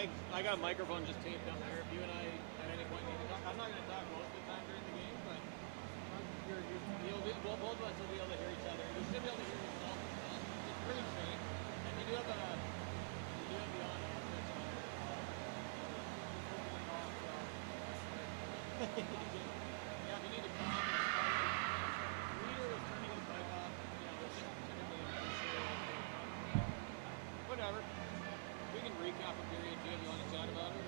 I got a microphone just taped up here. If you and I at any point need to talk, I'm not going to talk most of the time during the game, but both of us will be able to hear each other. You should be able to hear yourself as well. It's pretty faint, and you do have the on off switch on there. Yeah, if you need to call, reader was turning his bike off. You know, it's just typically whatever. We can recap a period too if you want to chat about it.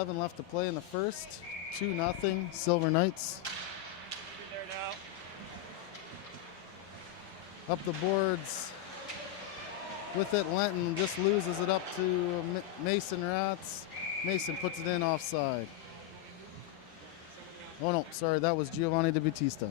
11 left to play in the first. 2-0 Silver Knights. There now. Up the boards with it. Lenton just loses it up to Mason Rats. Mason puts it in offside. Oh no, sorry, that was Giovanni De Battista.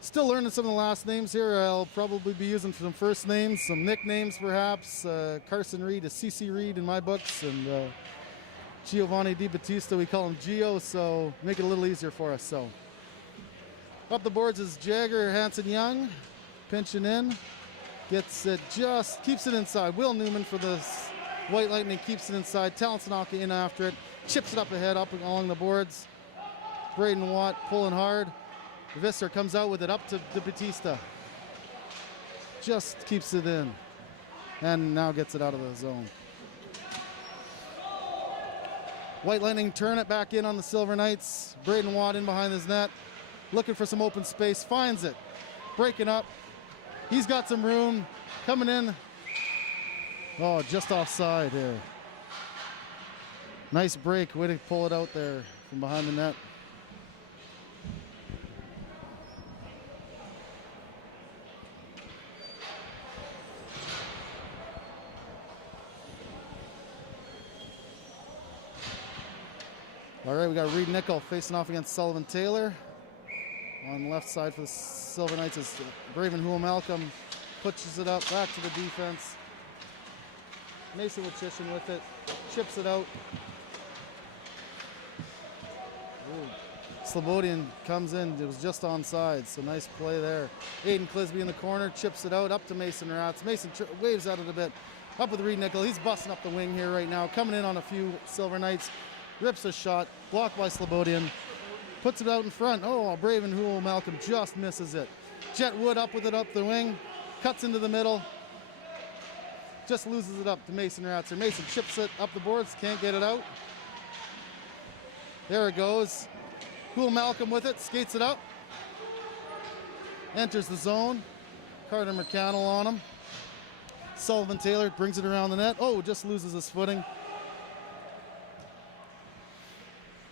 Still learning some of the last names here. I'll probably be using some first names, some nicknames perhaps. Carson Reed is CC Reed in my books, and Giovanni Di Battista, we call him Gio, so make it a little easier for us. So up the boards is Jagger Hanson Young, pinching in, gets it, just keeps it inside. Will Newman for the White Lightning keeps it inside. Talansanaka in after it, chips it up ahead, up along the boards. Braden Watt pulling hard. Visser comes out with it up to Di Battista. Just keeps it in, and now gets it out of the zone. White Lightning turn it back in on the Silver Knights. Braden Watt in behind his net, looking for some open space, finds it, breaking up. He's got some room, coming in. Oh, just offside here. Nice break, way to pull it out there from behind the net. All right, we got Reed Nickel facing off against Sullivan Taylor. On the left side for the Silver Knights is Braven Hool Malcolm. Pushes it up, back to the defense. Mason with Chisholm with it, chips it out. Ooh. Slobodian comes in, it was just onside, so nice play there. Aiden Clisby in the corner, chips it out, up to Mason Rats. Mason waves at it a bit, up with Reed Nickel. He's busting up the wing here right now, coming in on a few Silver Knights. Rips a shot, blocked by Slobodian, puts it out in front. Oh, Braven Hool Malcolm just misses it. Jet Wood up with it up the wing, cuts into the middle, just loses it up to Mason Ratzer. Mason chips it up the boards, can't get it out. There it goes. Hool Malcolm with it, skates it up, enters the zone. Carter McCannell on him. Sullivan Taylor brings it around the net. Oh, just loses his footing.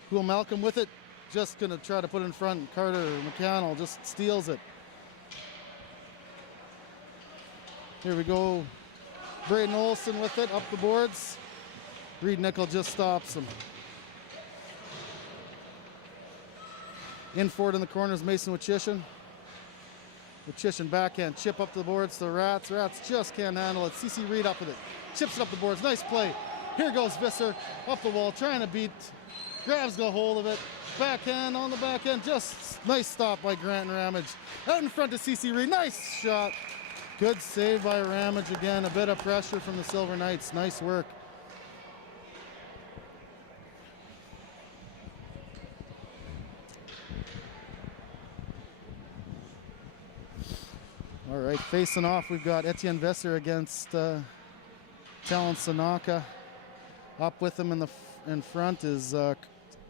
Hool Malcolm with it, just gonna try to put it in front. Carter McCannell just steals it. Here we go. Braden Olson with it, up the boards. Reed Nickel just stops him. In for it in the corners, Mason with Chisholm. With Chisholm backhand, chip up the boards to Rats. Rats just can't handle it. CC Reed up with it. Chips it up the boards, nice play. Here goes Visser, up the wall, trying to beat. Grabs the hold of it. Backhand on the backhand. Just nice stop by Grant and Ramage. Out in front to CC Reed. Nice shot. Good save by Ramage again. A bit of pressure from the Silver Knights. Nice work. All right, facing off, we've got Etienne Visser against Talansanaka. Up with him in front is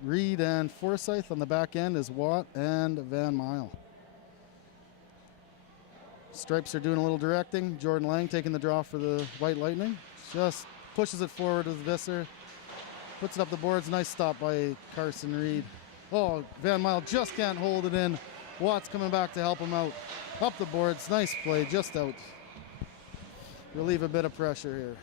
Reed and Forsyth. On the back end is Watt and Van Mile. Stripes are doing a little directing. Jordan Lang taking the draw for the White Lightning. Just pushes it forward with Visser. Puts it up the boards. Nice stop by Carson Reed. Oh, Van Mile just can't hold it in. Watt's coming back to help him out. Up the boards. Nice play. Just out. Relieve a bit of pressure here.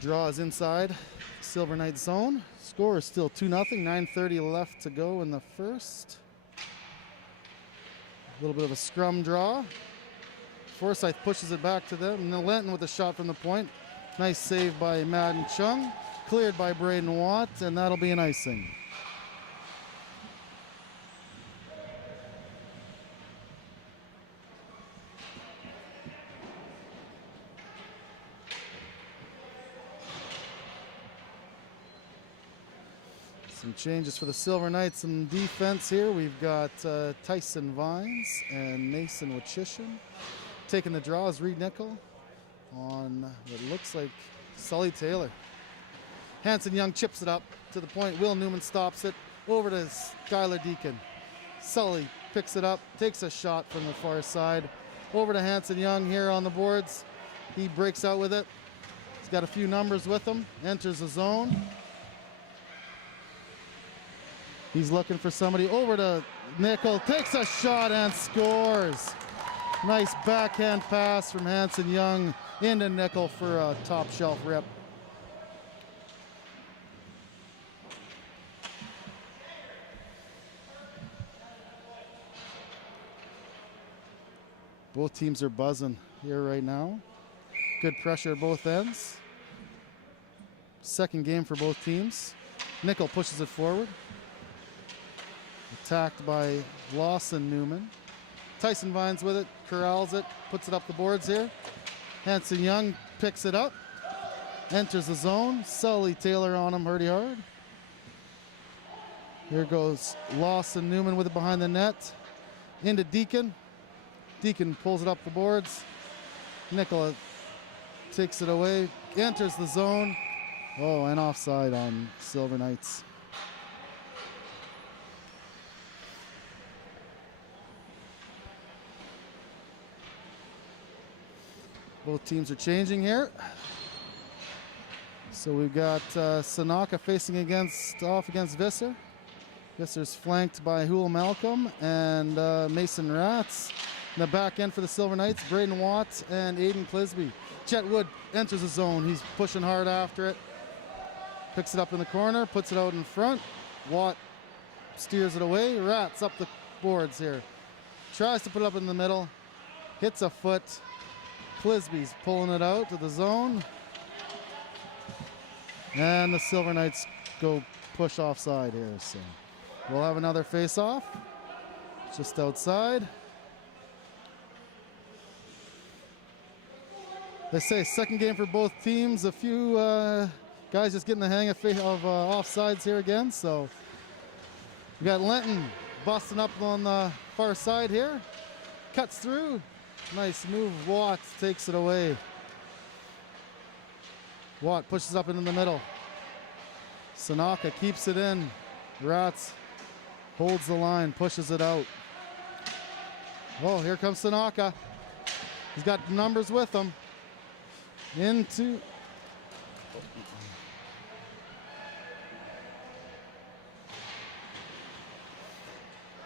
Draw is inside Silver Knight zone. Score is still 2-0. 9:30 left to go in the first. A little bit of a scrum draw. Forsyth pushes it back to them. And then Lenton with a shot from the point. Nice save by Madden Chung. Cleared by Braden Watt, and that'll be an icing. Some changes for the Silver Knights in defense here. We've got Tyson Vines and Mason Wachishin. Taking the draw is Reed Nickel on what looks like Sully Taylor. Hanson Young chips it up to the point. Will Newman stops it. Over to Skylar Deacon. Sully picks it up, takes a shot from the far side. Over to Hanson Young here on the boards. He breaks out with it. He's got a few numbers with him. Enters the zone. He's looking for somebody. Over to Nickel. Takes a shot and scores. Nice backhand pass from Hanson Young into Nickel for a top shelf rip. Both teams are buzzing here right now. Good pressure at both ends. Second game for both teams. Nickel pushes it forward. Attacked by Lawson Newman. Tyson Vines with it, corrals it, puts it up the boards here. Hanson Young picks it up, enters the zone. Sully Taylor on him, pretty hard. Here goes Lawson Newman with it behind the net. Into Deacon. Deacon pulls it up the boards. Nicola takes it away, enters the zone. Oh, and offside on Silver Knights. Both teams are changing here. So we've got Sanaka facing off against Visser. Visser's flanked by Hool Malcolm and Mason Ratz. In the back end for the Silver Knights, Braden Watts and Aiden Clisby. Chet Wood enters the zone. He's pushing hard after it. Picks it up in the corner, puts it out in front. Watt steers it away. Ratz up the boards here. Tries to put it up in the middle. Hits a foot. Clisby's pulling it out to the zone. And the Silver Knights go push offside here. So we'll have another face-off just outside. They say second game for both teams. A few guys just getting the hang of offsides here again. So we got Lenton busting up on the far side here. Cuts through. Nice move. Watt takes it away. Watt pushes up into the middle. Sanaka keeps it in. Ratz holds the line, pushes it out. Oh, here comes Sanaka. He's got numbers with him. Into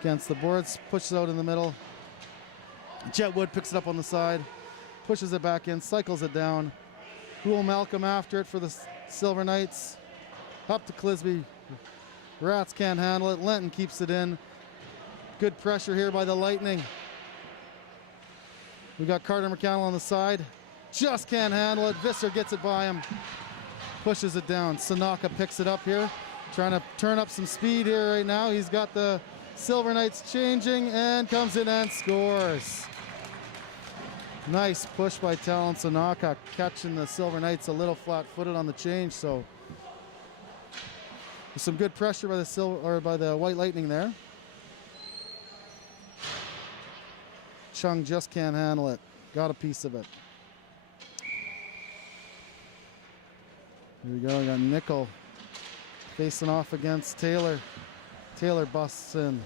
against the boards, pushes out in the middle. Jet Wood picks it up on the side, pushes it back in, cycles it down. Hool Malcolm after it for the Silver Knights. Up to Clisby. Ratz can't handle it. Lenton keeps it in. Good pressure here by the Lightning. We got Carter McCannell on the side. Just can't handle it. Visser gets it by him. Pushes it down. Sanaka picks it up here. Trying to turn up some speed here right now. He's got the Silver Knights changing and comes in and scores. Nice push by Talon Sanaka, catching the Silver Knights a little flat-footed on the change. So there's some good pressure by the White Lightning there. Chung just can't handle it. Got a piece of it. Here we go. We got Nickel facing off against Taylor. Taylor busts in.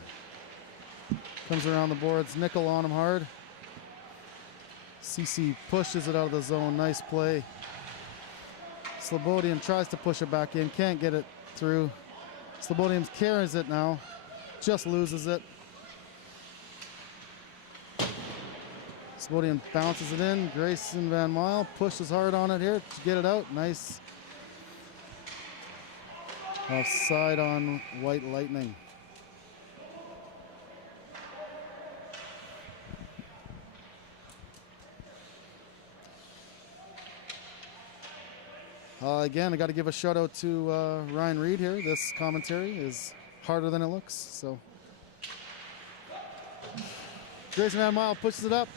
Comes around the boards. Nickel on him hard. CC pushes it out of the zone. Nice play. Slobodian tries to push it back in. Can't get it through. Slobodian carries it now. Just loses it. Slobodian bounces it in. Grayson Van Mile pushes hard on it here to get it out. Nice. Offside on White Lightning. Again, I got to give a shout out to Ryan Reed here. This commentary is harder than it looks. So Grayson Van Mile pushes it up,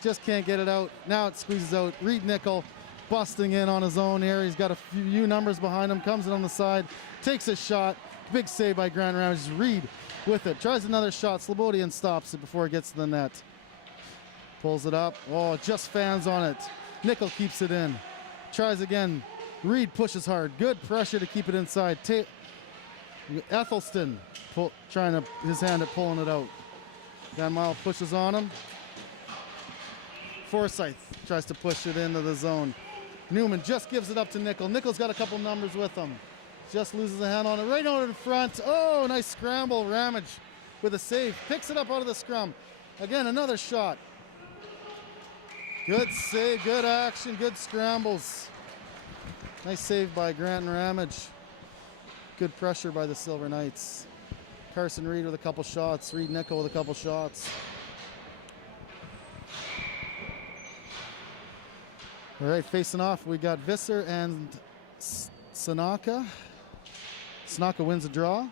just can't get it out. Now it squeezes out. Reed Nickel busting in on his own here. He's got a few numbers behind him, comes in on the side, takes a shot. Big save by Grant Ramage. Reed with it, tries another shot. Slobodian stops it before it gets to the net. Pulls it up. Oh, just fans on it. Nickel keeps it in. Tries again. Reed pushes hard. Good pressure to keep it inside. Ethelston trying his hand at pulling it out. Van Mile pushes on him. Forsyth tries to push it into the zone. Newman just gives it up to Nickel. Nickel's got a couple numbers with him. Just loses a hand on it. Right out in front. Oh, nice scramble. Ramage with a save. Picks it up out of the scrum. Again, another shot. Good save, good action, good scrambles. Nice save by Grant and Ramage. Good pressure by the Silver Knights. Carson Reed with a couple shots. Reed Nickel with a couple shots. All right, facing off, we got Visser and Sanaka. Sanaka wins the draw.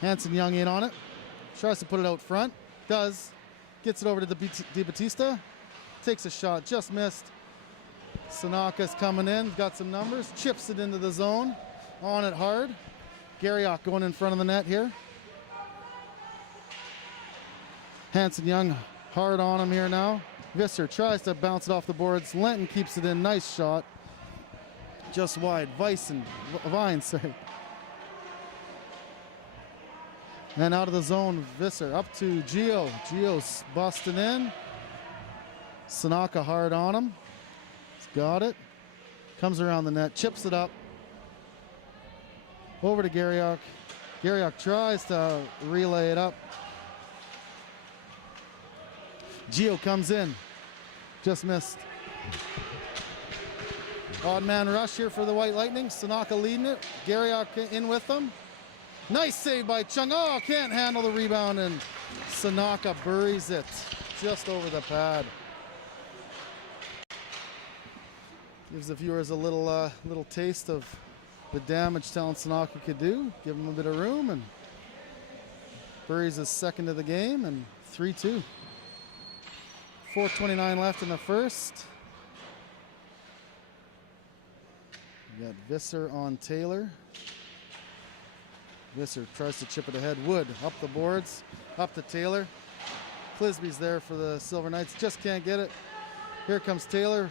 Hanson Young in on it. Tries to put it out front. Does. Gets it over to DeBattista. Takes a shot, just missed. Sanaka's coming in, got some numbers. Chips it into the zone. On it hard. Garriock going in front of the net here. Hanson Young hard on him here now. Visser tries to bounce it off the boards. Lenton keeps it in. Nice shot. Just wide. Vines, sorry. And out of the zone, Visser up to Gio. Gio's busting in. Sanaka hard on him. He's got it. Comes around the net. Chips it up. Over to Garriock. Garriock tries to relay it up. Gio comes in. Just missed. Odd man rush here for the White Lightning. Sanaka leading it. Garriock in with them. Nice save by Chung. Oh, can't handle the rebound, and Sanaka buries it just over the pad. Gives the viewers a little taste of the damage Talon Sanaka could do. Give him a bit of room, and buries his second of the game, and 3-2. 4:29 left in the first. We got Visser on Taylor. Visser tries to chip it ahead. Wood up the boards, up to Taylor. Clisby's there for the Silver Knights, just can't get it. Here comes Taylor.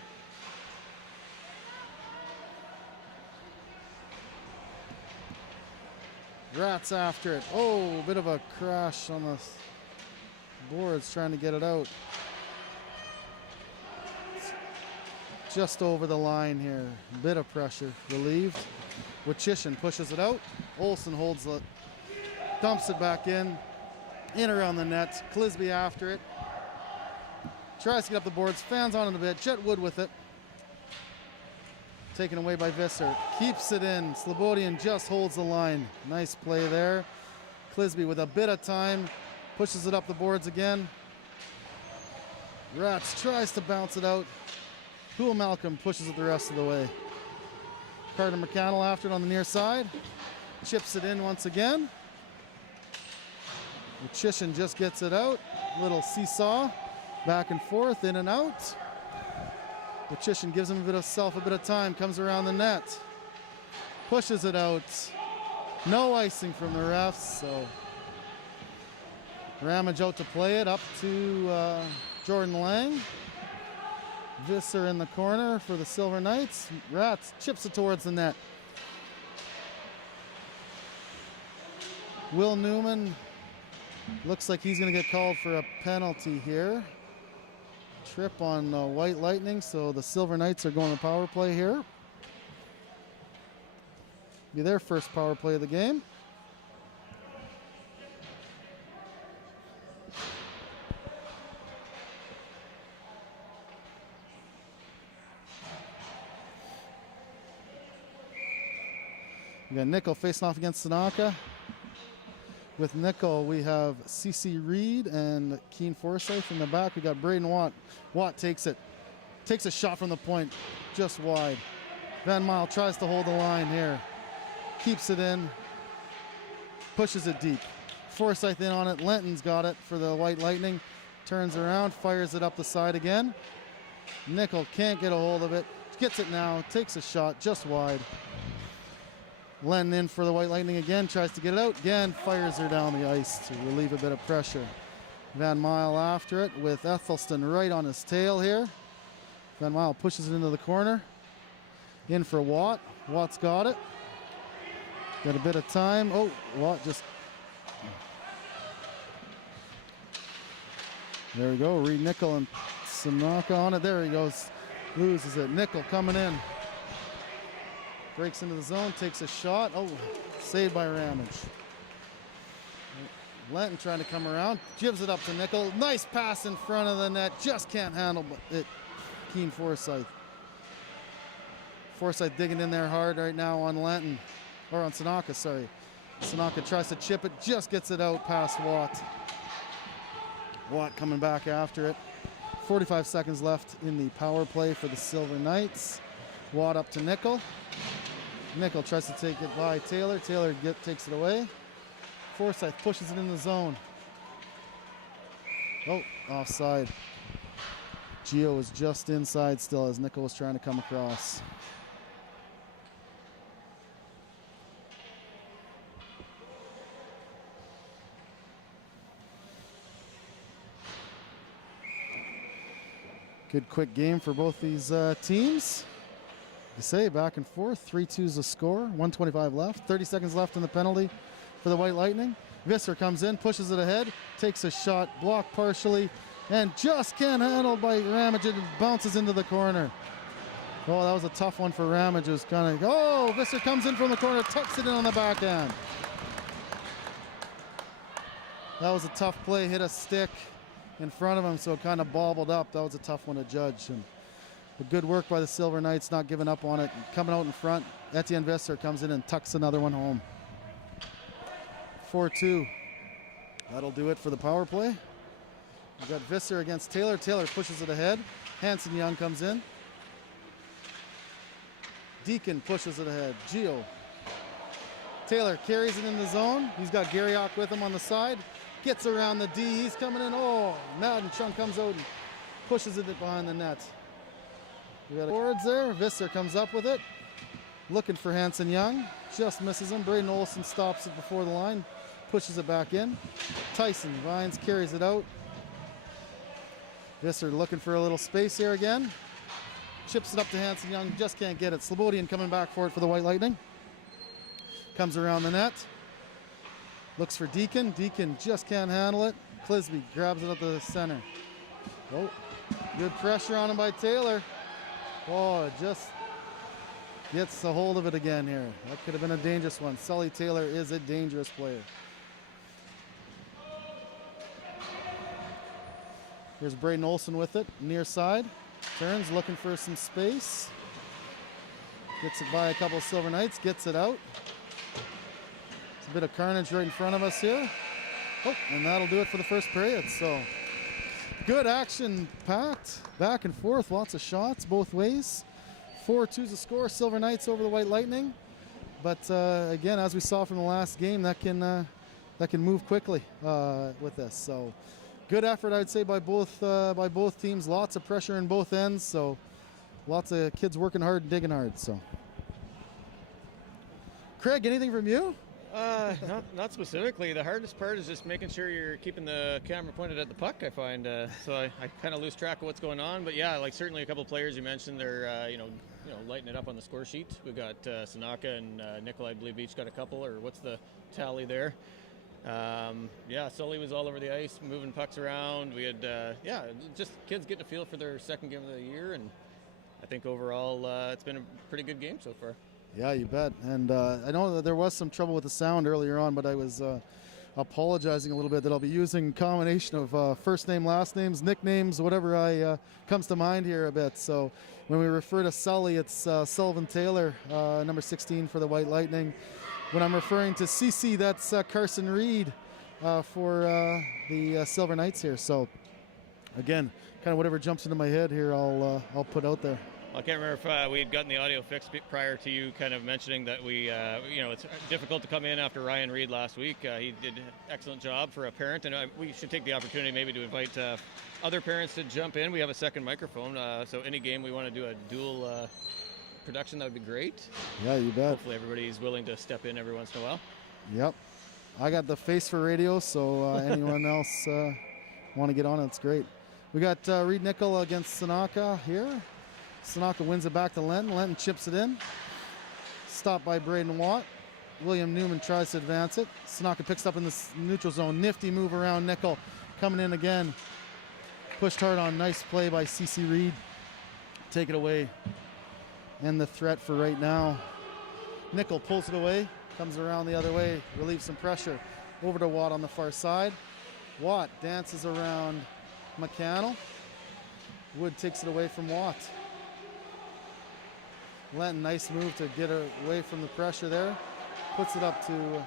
Rats after it. Oh, bit of a crash on the boards trying to get it out. Just over the line here. Bit of pressure relieved. Wachishin pushes it out. Olsen holds it, dumps it back in around the net. Clisby after it. Tries to get up the boards, fans on it a bit. Jet Wood with it. Taken away by Visser. Keeps it in. Slobodian just holds the line. Nice play there. Clisby with a bit of time. Pushes it up the boards again. Rats tries to bounce it out. Poole Malcolm pushes it the rest of the way. Carter McCannell after it on the near side. Chips it in once again. Wachishin just gets it out. Little seesaw. Back and forth, in and out. Wachishin gives him a bit of time. Comes around the net. Pushes it out. No icing from the refs, so Ramage out to play it up to Jordan Lang. Visser in the corner for the Silver Knights. Rats chips it towards the net. Will Newman looks like he's going to get called for a penalty here. Trip on White Lightning, so the Silver Knights are going to power play here. Be their first power play of the game. We got Nickel facing off against Sanaka. With Nickel, we have C.C. Reed and Keen Forsyth in the back. We got Braden Watt. Watt takes it. Takes a shot from the point, just wide. Van Mile tries to hold the line here. Keeps it in. Pushes it deep. Forsyth in on it. Lenton's got it for the White Lightning. Turns around, fires it up the side again. Nickel can't get a hold of it. Gets it now. Takes a shot, just wide. Lenton in for the White Lightning again, tries to get it out. Again, fires her down the ice to relieve a bit of pressure. Van Mile after it with Ethelston right on his tail here. Van Mile pushes it into the corner. In for Watt. Watt's got it. Got a bit of time. Oh, Watt just... There we go. Reed Nickel and Sanaka on it. There he goes. Loses it. Nickel coming in. Breaks into the zone. Takes a shot. Oh, saved by Ramage. Lenton trying to come around. Gives it up to Nickel. Nice pass in front of the net. Just can't handle it. Keen Forsyth. Forsyth digging in there hard right now on Lenton. Or on Sanaka, sorry. Sanaka tries to chip it. Just gets it out past Watt. Watt coming back after it. 45 seconds left in the power play for the Silver Knights. Watt up to Nickel. Nickel tries to take it by Taylor. Taylor takes it away. Forsyth pushes it in the zone. Oh, offside. Gio was just inside still as Nickel was trying to come across. Good quick game for both these teams. You say back and forth, 3-2's a score, 125 left, 30 seconds left in the penalty for the White Lightning. Visser comes in, pushes it ahead, takes a shot, blocked partially, and just can't handle by Ramage. It bounces into the corner. Oh, that was a tough one for Ramage. It was kind of, oh, Visser comes in from the corner, tucks it in on the backhand. That was a tough play, hit a stick in front of him, so it kind of bobbled up. That was a tough one to judge. And the good work by the Silver Knights, not giving up on it. Coming out in front, Etienne Visser comes in and tucks another one home. 4-2. That'll do it for the power play. We've got Visser against Taylor. Taylor pushes it ahead. Hanson Young comes in. Deacon pushes it ahead. Gio. Taylor carries it in the zone. He's got Garriock with him on the side. Gets around the D. He's coming in. Oh, Madden Chung comes out and pushes it behind the net. We got forwards there. Visser comes up with it. Looking for Hanson Young. Just misses him. Braden Olsen stops it before the line. Pushes it back in. Tyson Vines carries it out. Visser looking for a little space here again. Chips it up to Hanson Young. Just can't get it. Slobodian coming back for it for the White Lightning. Comes around the net. Looks for Deacon. Deacon just can't handle it. Clisby grabs it at the center. Oh, good pressure on him by Taylor. Oh, just gets a hold of it again here. That could have been a dangerous one. Sully Taylor is a dangerous player. Here's Braden Olsen with it, near side. Turns, looking for some space. Gets it by a couple of Silver Knights, gets it out. It's a bit of carnage right in front of us here. Oh, and that'll do it for the first period. So good action packed, back and forth, lots of shots both ways. 4-2's a score, Silver Knights over the White Lightning. But again, as we saw from the last game, that can move quickly with this. So good effort, I'd say, by both teams. Lots of pressure in both ends. So lots of kids working hard and digging hard. So, Craig, anything from you? Not specifically. The hardest part is just making sure you're keeping the camera pointed at the puck, I find. So I kind of lose track of what's going on. But yeah, like certainly a couple of players you mentioned, they're lighting it up on the score sheet. We've got Sanaka and Nickel, I believe, each got a couple, or what's the tally there? Sully was all over the ice, moving pucks around. We had, just kids getting a feel for their second game of the year, and I think overall it's been a pretty good game so far. Yeah, you bet. And I know that there was some trouble with the sound earlier on, but I was apologizing a little bit that I'll be using a combination of first name, last names, nicknames, whatever comes to mind here a bit. So when we refer to Sully, it's Sullivan Taylor, number 16 for the White Lightning. When I'm referring to CC, that's Carson Reed for the Silver Knights here. So again, kind of whatever jumps into my head here, I'll put out there. I can't remember if we had gotten the audio fixed prior to you kind of mentioning that we, it's difficult to come in after Ryan Reed last week. He did an excellent job for a parent, and we should take the opportunity maybe to invite other parents to jump in. We have a second microphone, so any game we want to do a dual production, that would be great. Yeah, you bet. Hopefully everybody's willing to step in every once in a while. Yep. I got the face for radio, so anyone else want to get on, it's great. We got Reed Nickel against Sanaka here. Sanaka wins it back to Lenton. Lenton chips it in. Stopped by Braden Watt. William Newman tries to advance it. Sanaka picks up in the neutral zone. Nifty move around Nickel. Coming in again. Pushed hard on. Nice play by CC Reed. Take it away. And the threat for right now. Nickel pulls it away. Comes around the other way. Relieves some pressure. Over to Watt on the far side. Watt dances around McCannell. Wood takes it away from Watt. Lenton, nice move to get away from the pressure there. Puts it up to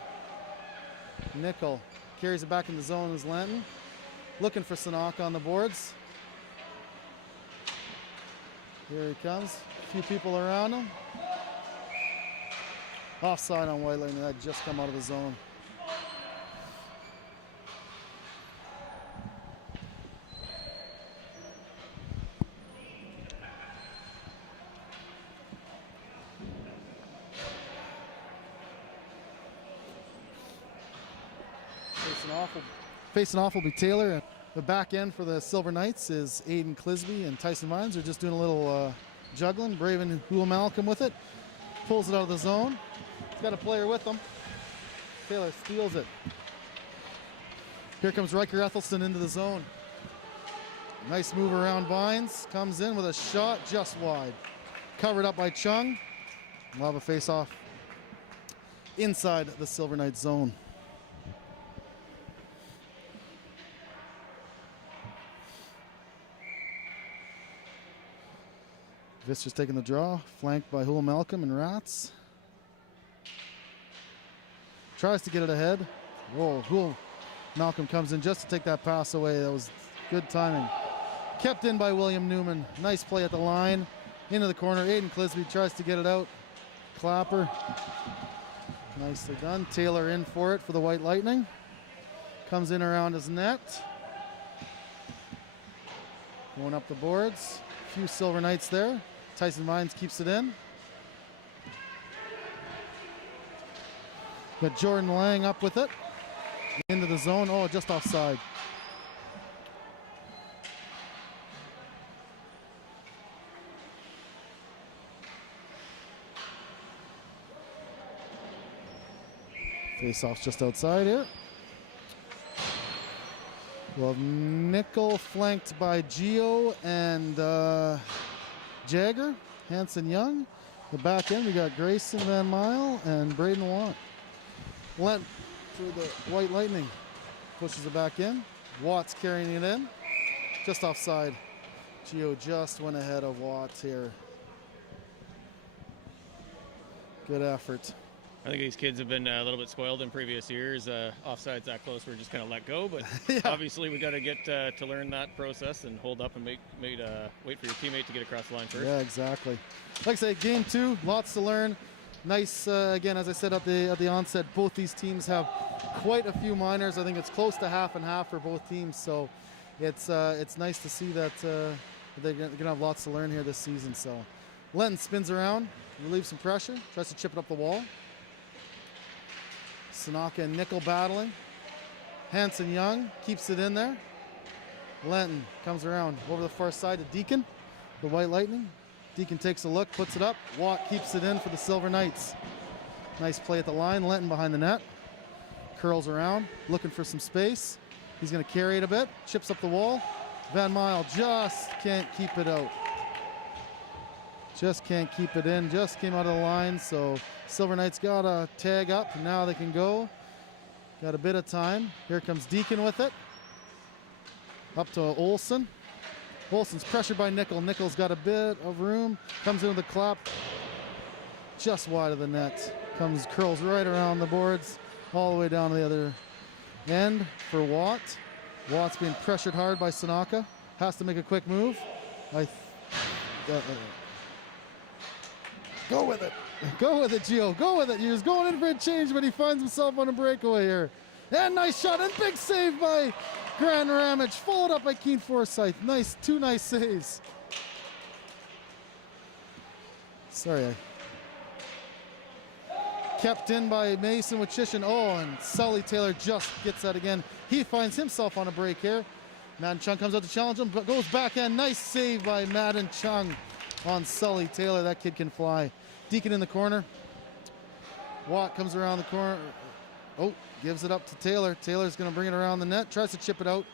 Nickel. Carries it back in the zone as Lenton. Looking for Sanaka on the boards. Here he comes. A few people around him. Offside on White Lightning. That just come out of the zone. Facing off will be Taylor. The back end for the Silver Knights is Aiden Clisby and Tyson Vines. They're just doing a little juggling. Braven Hul Malcolm with it. Pulls it out of the zone. He's got a player with him. Taylor steals it. Here comes Riker Ethelston into the zone. Nice move around Vines. Comes in with a shot just wide. Covered up by Chung. We'll have a face-off inside the Silver Knights zone. Vister's taking the draw, flanked by Hul Malcolm and Rats. Tries to get it ahead. Whoa, Hul Malcolm comes in just to take that pass away. That was good timing. Kept in by William Newman. Nice play at the line. Into the corner. Aiden Clisby tries to get it out. Clapper. Nicely done. Taylor in for it for the White Lightning. Comes in around his net. Going up the boards. A few Silver Knights there. Tyson Vines keeps it in. Got Jordan Lang up with it. Into the zone. Oh, just offside. Face-off's just outside here. Well, Nickel flanked by Gio and Jagger, Hanson Young. The back end, we got Grayson Van Mile and Braden Watt. Lent for the White Lightning. Pushes it back in. Watt's carrying it in. Just offside. Gio just went ahead of Watts here. Good effort. I think these kids have been a little bit spoiled in previous years. Offsides that close, we're just kind of let go. But yeah. Obviously, we got to get to learn that process and hold up and wait for your teammate to get across the line first. Yeah, exactly. Like I say, game two, lots to learn. Nice, again, as I said at the onset, both these teams have quite a few minors. I think it's close to half and half for both teams. So it's nice to see that they're going to have lots to learn here this season. So Lenton spins around, relieves some pressure, tries to chip it up the wall. Sanaka and Nickel battling. Hanson Young keeps it in there. Lenton comes around over the far side to Deacon, the White Lightning. Deacon takes a look, puts it up. Watt keeps it in for the Silver Knights. Nice play at the line. Lenton behind the net. Curls around, looking for some space. He's going to carry it a bit. Chips up the wall. Van Mile just can't keep it out. Just can't keep it in. Just came out of the line, so Silver Knights got a tag up. Now they can go. Got a bit of time. Here comes Deacon with it. Up to Olsen. Olsen's pressured by Nickel. Nickel's got a bit of room. Comes in with a clap. Just wide of the net. Curls right around the boards. All the way down to the other end for Watt. Watt's being pressured hard by Sanaka. Has to make a quick move. Go with it. Go with it, Gio. Go with it. He was going in for a change, but he finds himself on a breakaway here. And nice shot and big save by Grant Ramage. Followed up by Keen Forsyth. Nice, two nice saves. Sorry. Kept in by Mason with Chishin. Oh, and Sully Taylor just gets that again. He finds himself on a break here. Madden Chung comes out to challenge him, but goes backhand. Nice save by Madden Chung. on Sully Taylor. That kid can fly. Deacon in the corner. Watt comes around the corner. Oh, gives it up to Taylor. Taylor's going to bring it around the net. Tries to chip it out.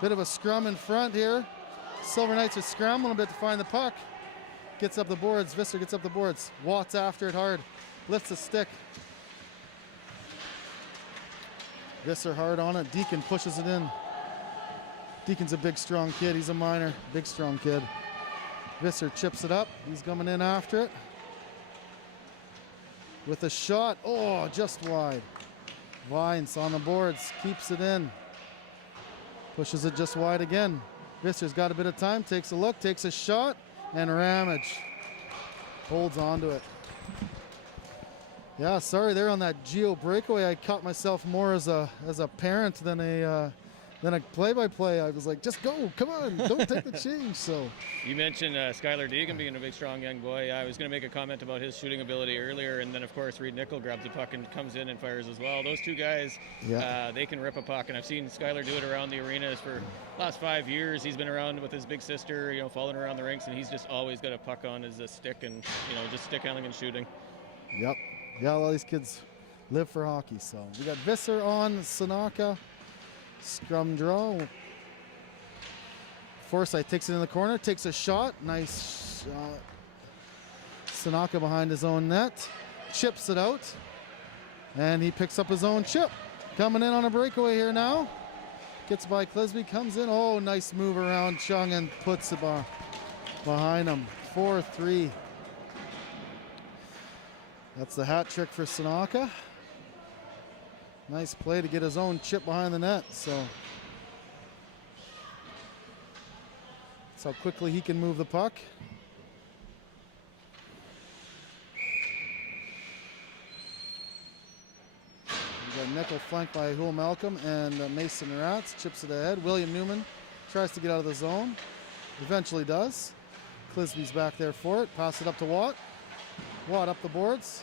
Bit of a scrum in front here. Silver Knights are scrambling a bit to find the puck. Gets up the boards. Visser gets up the boards. Watt's after it hard. Lifts a stick. Visser hard on it. Deacon pushes it in. Deacon's a big, strong kid. He's a minor. Big, strong kid. Visser chips it up. He's coming in after it. With a shot. Oh, just wide. Vines on the boards. Keeps it in. Pushes it just wide again. Visser's got a bit of time. Takes a look. Takes a shot. And Ramage holds on to it. Yeah, sorry there on that Geo breakaway. I caught myself more as a parent than a play-by-play. I was like, just go, come on, don't take the change. So you mentioned Skylar Deegan being a big, strong young boy. I was going to make a comment about his shooting ability earlier, and then of course Reed Nickel grabs the puck and comes in and fires as well. Those two guys, they can rip a puck, and I've seen Skylar do it around the arenas for the last 5 years. He's been around with his big sister, following around the rinks, and he's just always got a puck on his stick and just stick handling and shooting. Yep. Yeah, all these kids live for hockey. So we got Visser on Sanaka. Scrum draw. Forsyth takes it in the corner, takes a shot. Nice shot. Sanaka behind his own net. Chips it out. And he picks up his own chip. Coming in on a breakaway here now. Gets by Clisby, comes in. Oh, nice move around Chung and puts it behind him. 4-3. That's the hat trick for Sanaka. Nice play to get his own chip behind the net. So that's how quickly he can move the puck. We got Nickel flanked by Hul Malcolm and Mason Ratz. Chips it ahead. William Newman tries to get out of the zone. Eventually does. Clisby's back there for it. Pass it up to Watt. Watt up the boards.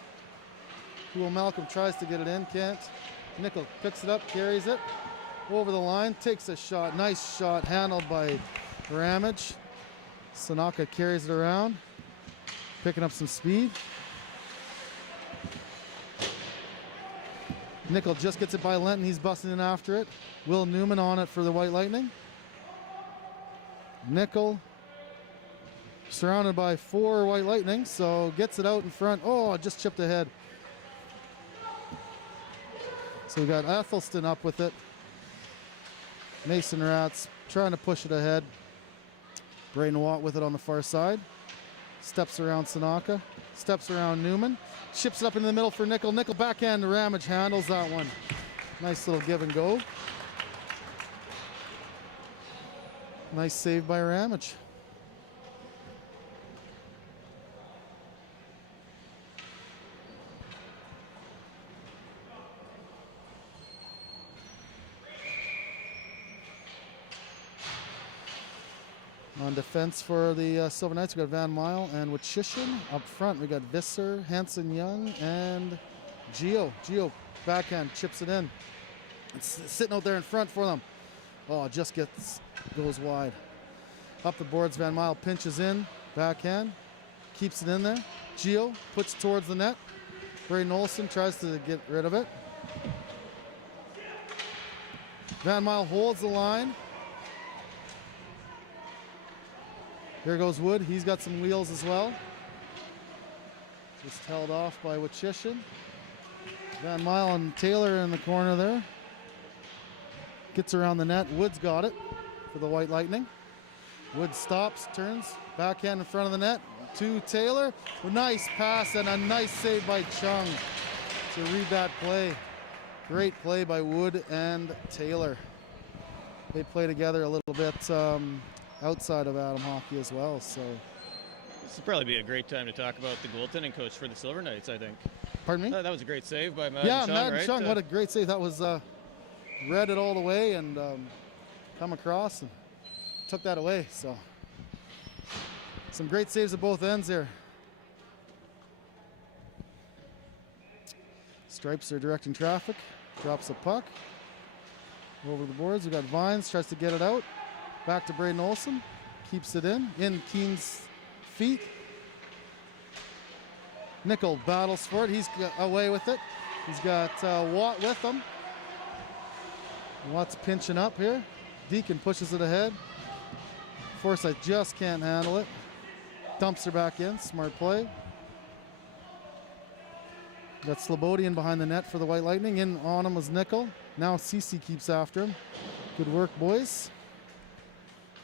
Hul Malcolm tries to get it in. Can't. Nickel picks it up, carries it over the line, takes a shot. Nice shot, handled by Ramage. Sanaka carries it around, picking up some speed. Nickel just gets it by Lenton. He's busting in after it. Will Newman on it for the White Lightning. Nickel surrounded by 4 White Lightning, so gets it out in front. Oh, just chipped ahead. So we got Ethelston up with it. Mason Ratz trying to push it ahead. Braden Watt with it on the far side. Steps around Sanaka. Steps around Newman. Chips it up into the middle for Nickel. Nickel backhand to Ramage, handles that one. Nice little give and go. Nice save by Ramage. On defense for the Silver Knights, we got Van Mile and Wachishin. Up front, we got Visser, Hanson Young, and Geo. Geo backhand chips it in. It's sitting out there in front for them. Oh, just goes wide. Up the boards, Van Mile pinches in, backhand, keeps it in there. Geo puts it towards the net. Braden Olsen tries to get rid of it. Van Mile holds the line. Here goes Wood. He's got some wheels as well. Just held off by Wachishin. Van Mile and Taylor in the corner there. Gets around the net. Wood's got it for the White Lightning. Wood stops, turns, backhand in front of the net to Taylor. A nice pass and a nice save by Chung to read that play. Great play by Wood and Taylor. They play together a little bit outside of Atom hockey as well. So this would probably be a great time to talk about the goaltending coach for the Silver Knights, I think. Pardon me? That was a great save by Madden Chung, Madden right? Chung, what a great save. That was read it all the way and come across and took that away. So some great saves at both ends there. Stripes are directing traffic. Drops a puck over the boards. We got Vines, tries to get it out. Back to Braden Olsen. keeps it in Keen's feet. Nickel battles for it. He's away with it. He's got Watt with him. Watt's pinching up here. Deacon pushes it ahead. Forsyth just can't handle it. Dumps her back in. Smart play. Got Slobodian behind the net for the White Lightning. In on him was Nickel. Now CC keeps after him. Good work, boys.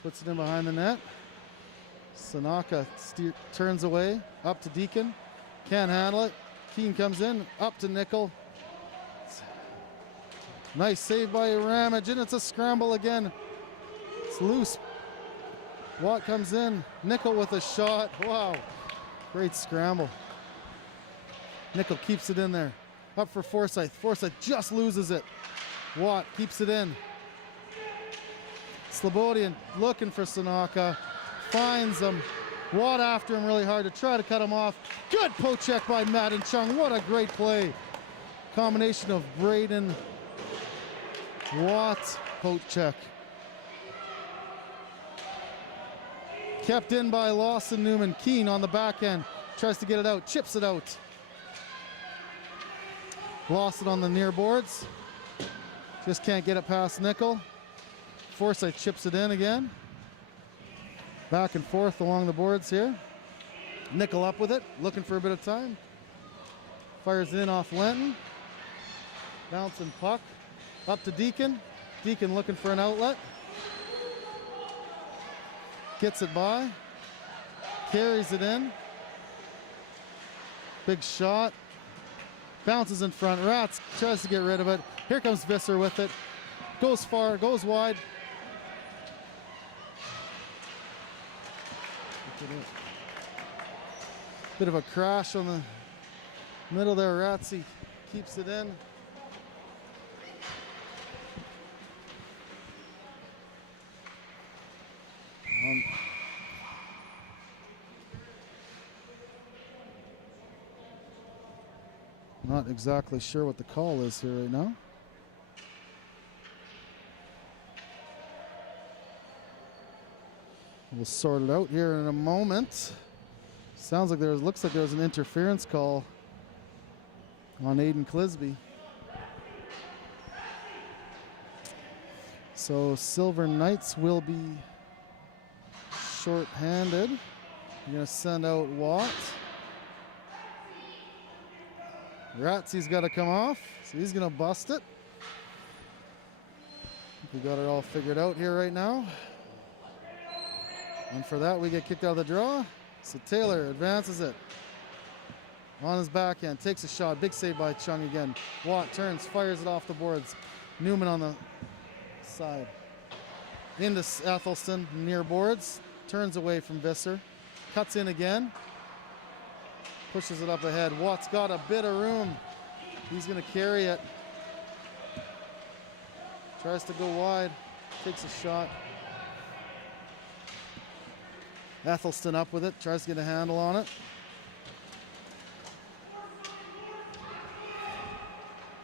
Puts it in behind the net. Sanaka turns away. Up to Deacon. Can't handle it. Keen comes in. Up to Nickel. Nice save by Ramage, and it's a scramble again. It's loose. Watt comes in. Nickel with a shot. Wow. Great scramble. Nickel keeps it in there. Up for Forsyth. Forsyth just loses it. Watt keeps it in. Slobodian looking for Sanaka. Finds him. Watt after him really hard to try to cut him off. Good poke check by Madden Chung. What a great play. Combination of Braden, Watt, poke check. Kept in by Lawson Newman. Keen on the back end. Tries to get it out. Chips it out. Lost it on the near boards. Just can't get it past Nickel. Forsyth chips it in again. Back and forth along the boards here. Nickel up with it, looking for a bit of time. Fires it in off Lenton. Bouncing puck. Up to Deacon. Deacon looking for an outlet. Gets it by. Carries it in. Big shot. Bounces in front. Rats tries to get rid of it. Here comes Visser with it. Goes far, goes wide. Bit of a crash on the middle there. Ratsy keeps it in. Not exactly sure what the call is here right now. We'll sort it out here in a moment. Sounds like looks like there's an interference call on Aiden Clisby. So Silver Knights will be short-handed. You're going to send out Watt. Ratsy's got to come off, so he's going to bust it. We got it all figured out here right now. And for that, we get kicked out of the draw. So Taylor advances it. On his backhand, takes a shot. Big save by Chung again. Watt turns, fires it off the boards. Newman on the side. Into Ethelston, near boards. Turns away from Visser. Cuts in again. Pushes it up ahead. Watt's got a bit of room. He's going to carry it. Tries to go wide. Takes a shot. Ethelston up with it. Tries to get a handle on it.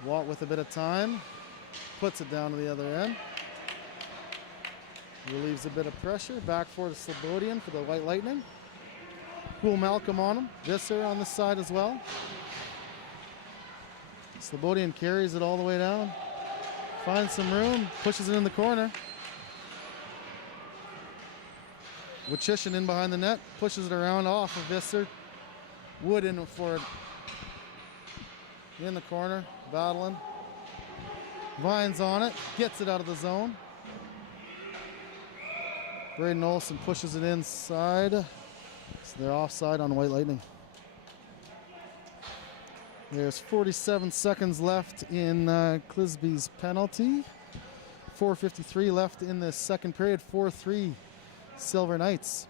Watt with a bit of time. Puts it down to the other end. Relieves a bit of pressure. Back for the Slobodian for the White Lightning. Cool Malcolm on him. Visser on the side as well. Slobodian carries it all the way down. Finds some room. Pushes it in the corner. Wachishin in behind the net. Pushes it around off of Visser. Wood in for it. In the corner. Battling. Vines on it. Gets it out of the zone. Braden Olsen pushes it inside. So they're offside on White Lightning. There's 47 seconds left in Clisby's penalty. 4:53 left in the second period. 4-3 Silver Knights.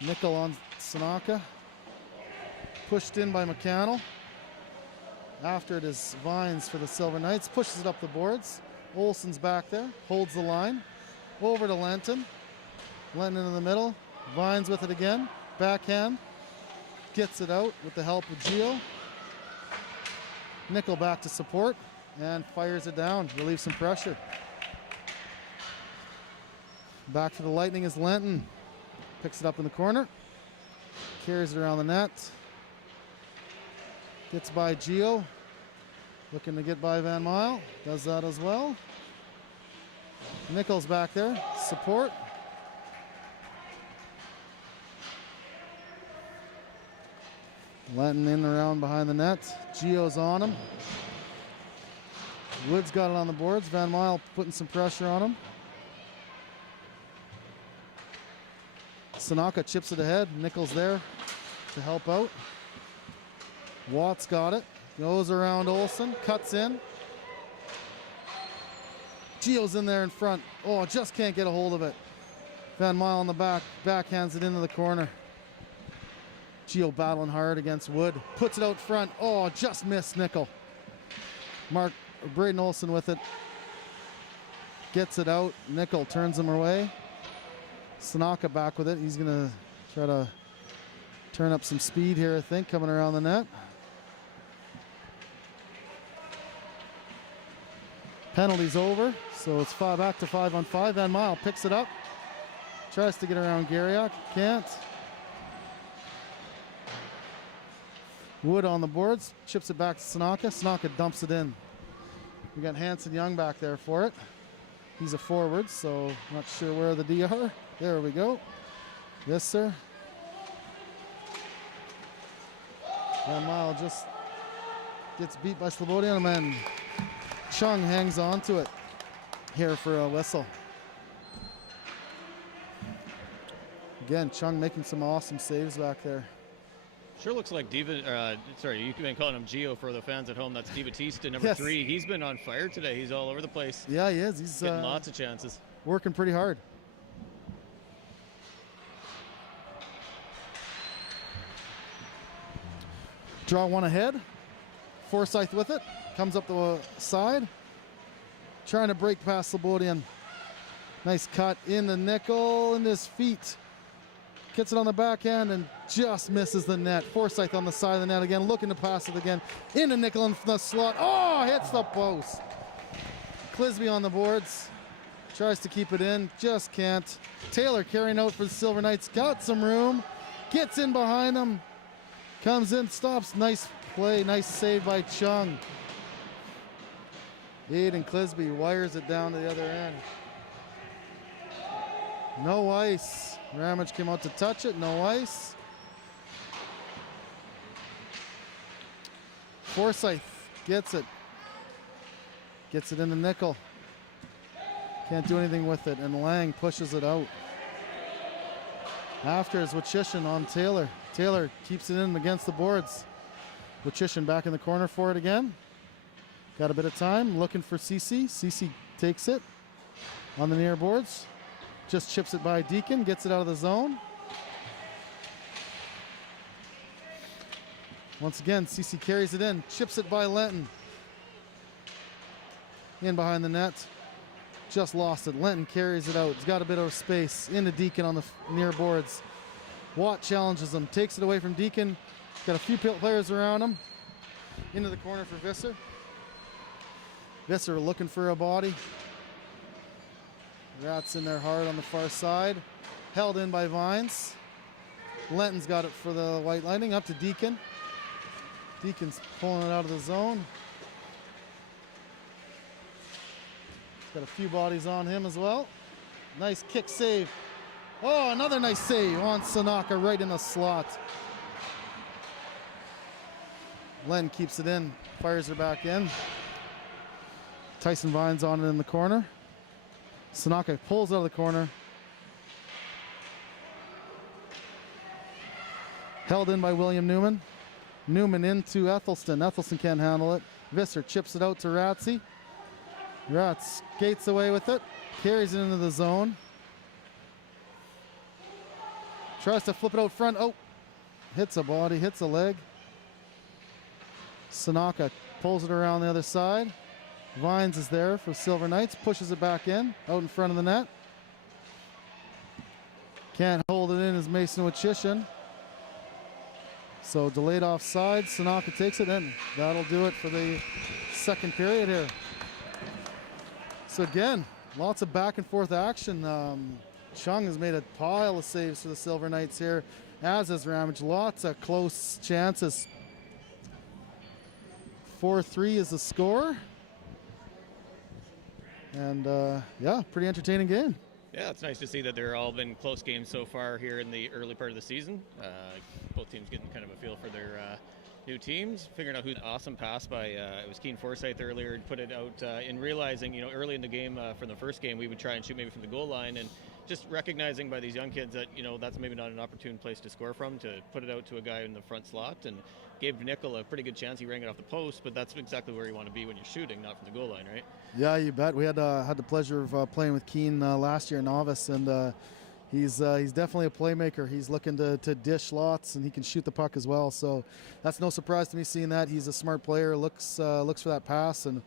Nickel on Sanaka. Pushed in by McCannell. After it is Vines for the Silver Knights. Pushes it up the boards. Olsen's back there. Holds the line. Over to Lenton. Lenton into the middle. Vines with it again. Backhand. Gets it out with the help of Gio. Nickel back to support and fires it down. Relieves some pressure. Back for the Lightning is Lenton. Picks it up in the corner. Carries it around the net. Gets by Gio. Looking to get by Van Mile. Does that as well. Nichols back there. Support. Lenton in around behind the net. Gio's on him. Wood's got it on the boards. Van Mile putting some pressure on him. Sanaka chips it ahead. Nichols there to help out. Watts got it. Goes around Olsen. Cuts in. Gio's in there in front. Oh, just can't get a hold of it. Van Mile on the back. Backhands it into the corner. Gio battling hard against Wood. Puts it out front. Oh, just missed Nickel. Braden Olsen with it. Gets it out. Nickel turns him away. Sanaka back with it. He's going to try to turn up some speed here, I think, coming around the net. Penalty's over, so it's back to 5-on-5. Van Mile picks it up. Tries to get around Garriock. Can't. Wood on the boards. Chips it back to Sanaka. Sanaka dumps it in. We got Hanson Young back there for it. He's a forward, so not sure where the D are. There we go. Yes, sir. Van Mile just gets beat by Slobodian, and then Chung hangs on to it here for a whistle. Again, Chung making some awesome saves back there. Sure looks like sorry, you've been calling him Gio for the fans at home. That's Di Battista, number Yes. 3. He's been on fire today. He's all over the place. Yeah, he is. He's Getting lots of chances. working pretty hard. Draw one ahead. Forsyth with it. Comes up the side. Trying to break past Slobodian. Nice cut in the Nickel in his feet. Gets it on the backhand and just misses the net. Forsyth on the side of the net again, looking to pass it again. Into Nickel in the slot. Oh, hits the post. Clisby on the boards. Tries to keep it in, just can't. Taylor carrying out for the Silver Knights. Got some room. Gets in behind them. Comes in, stops. Nice play, nice save by Chung. Aiden Clisby wires it down to the other end. No ice. Ramage came out to touch it, no ice. Forsyth gets it. Gets it in the Nickel. Can't do anything with it, and Lang pushes it out. After is Wachishin on Taylor. Taylor keeps it in against the boards. Wachishin back in the corner for it again. Got a bit of time, looking for CC. CC takes it on the near boards. Just chips it by Deacon, gets it out of the zone. Once again, CC carries it in, chips it by Lenton. In behind the net. Just lost it. Lenton carries it out. He's got a bit of space. Into Deacon on the near boards. Watt challenges him. Takes it away from Deacon. Got a few players around him. Into the corner for Visser. Visser looking for a body. Rats in there hard on the far side. Held in by Vines. Lenton's got it for the White Lightning. Up to Deacon. Deacon's pulling it out of the zone. Got a few bodies on him as well. Nice kick save. Oh, another nice save on Sanaka right in the slot. Len keeps it in, fires it back in. Tyson Vines on it in the corner. Sanaka pulls out of the corner. Held in by William Newman. Newman into Ethelston. Ethelston can't handle it. Visser chips it out to Ratsy. Rats skates away with it. Carries it into the zone. Tries to flip it out front. Oh, hits a body, hits a leg. Sanaka pulls it around the other side. Vines is there for Silver Knights. Pushes it back in, out in front of the net. Can't hold it in as Mason Wachishin. So delayed offside. Sanaka takes it in. That'll do it for the second period here. So again, lots of back and forth action. Chung has made a pile of saves for the Silver Knights here, as has Ramage. Lots of close chances. 4-3 is the score. And yeah, pretty entertaining game. Yeah, it's nice to see that they're all been close games so far here in the early part of the season. Both teams getting kind of a feel for their new teams, figuring out who's awesome pass by, it was Keen Forsyth earlier, and put it out in realizing, you know, early in the game from the first game, we would try and shoot maybe from the goal line, and just recognizing by these young kids that, you know, that's maybe not an opportune place to score from, to put it out to a guy in the front slot, and gave Nickel a pretty good chance. He rang it off the post, but that's exactly where you want to be when you're shooting, not from the goal line, right? Yeah, you bet. We had the pleasure of playing with Keen last year in Novice, and he's definitely a playmaker. He's looking to dish lots, and he can shoot the puck as well. So that's no surprise to me seeing that. He's a smart player, looks for that pass, and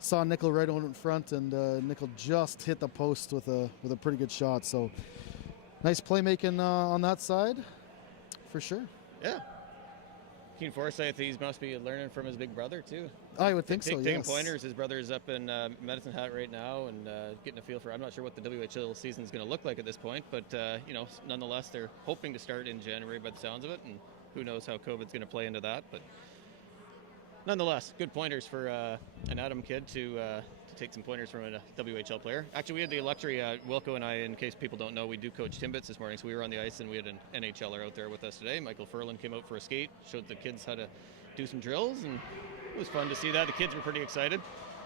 saw Nickel right on in front, and Nickel just hit the post with a pretty good shot. So nice playmaking on that side, for sure. Yeah. Keen Forsyth, he must be learning from his big brother too. I would think so, Taking yes. pointers. His brother's up in Medicine Hat right now, and getting a feel for. I'm not sure what the WHL season is going to look like at this point, but you know, nonetheless, they're hoping to start in January by the sounds of it, and who knows how COVID's going to play into that. But nonetheless, good pointers for an Atom kid to take some pointers from a WHL player. Actually, we had the luxury, Wilco and I, in case people don't know, we do coach Timbits this morning, so we were on the ice and we had an NHLer out there with us today. Michael Furlan came out for a skate, showed the kids how to do some drills, and it was fun to see that. The kids were pretty excited.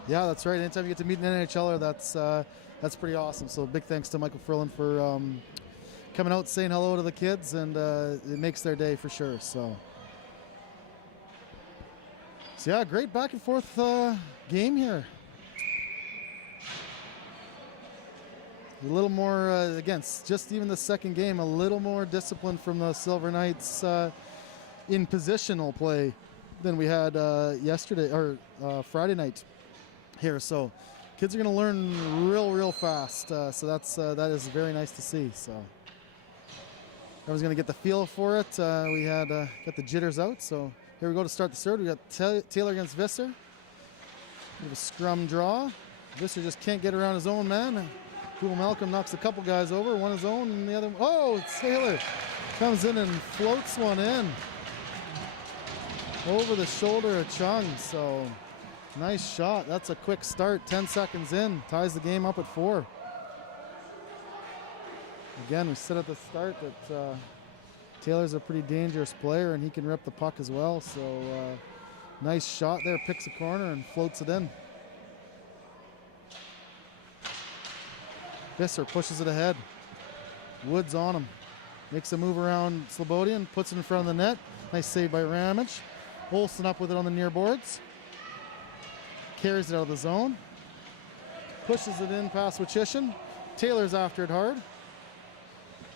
Yeah, that's right. Anytime you get to meet an NHLer, that's pretty awesome. So big thanks to Michael Furlan for coming out, saying hello to the kids, and it makes their day for sure. So yeah, great back and forth game here. A little more, again, just even the second game, a little more discipline from the Silver Knights in positional play than we had yesterday or Friday night here. So kids are going to learn real fast. So that is very nice to see. So everyone's going to get the feel for it. We had got the jitters out. So here we go to start the third. We got Taylor against Visser. We have a scrum draw. Visser just can't get around his own man. Cool Malcolm knocks a couple guys over, one his own and the other. Oh, Taylor comes in and floats one in over the shoulder of Chung. So nice shot. That's a quick start. 10 seconds in, ties the game up at 4. Again, we said at the start that Taylor's a pretty dangerous player and he can rip the puck as well. So nice shot there, picks a corner and floats it in. Visser pushes it ahead. Woods on him. Makes a move around Slobodian, puts it in front of the net. Nice save by Ramage. Olsen up with it on the near boards. Carries it out of the zone. Pushes it in past Wachishin. Taylor's after it hard.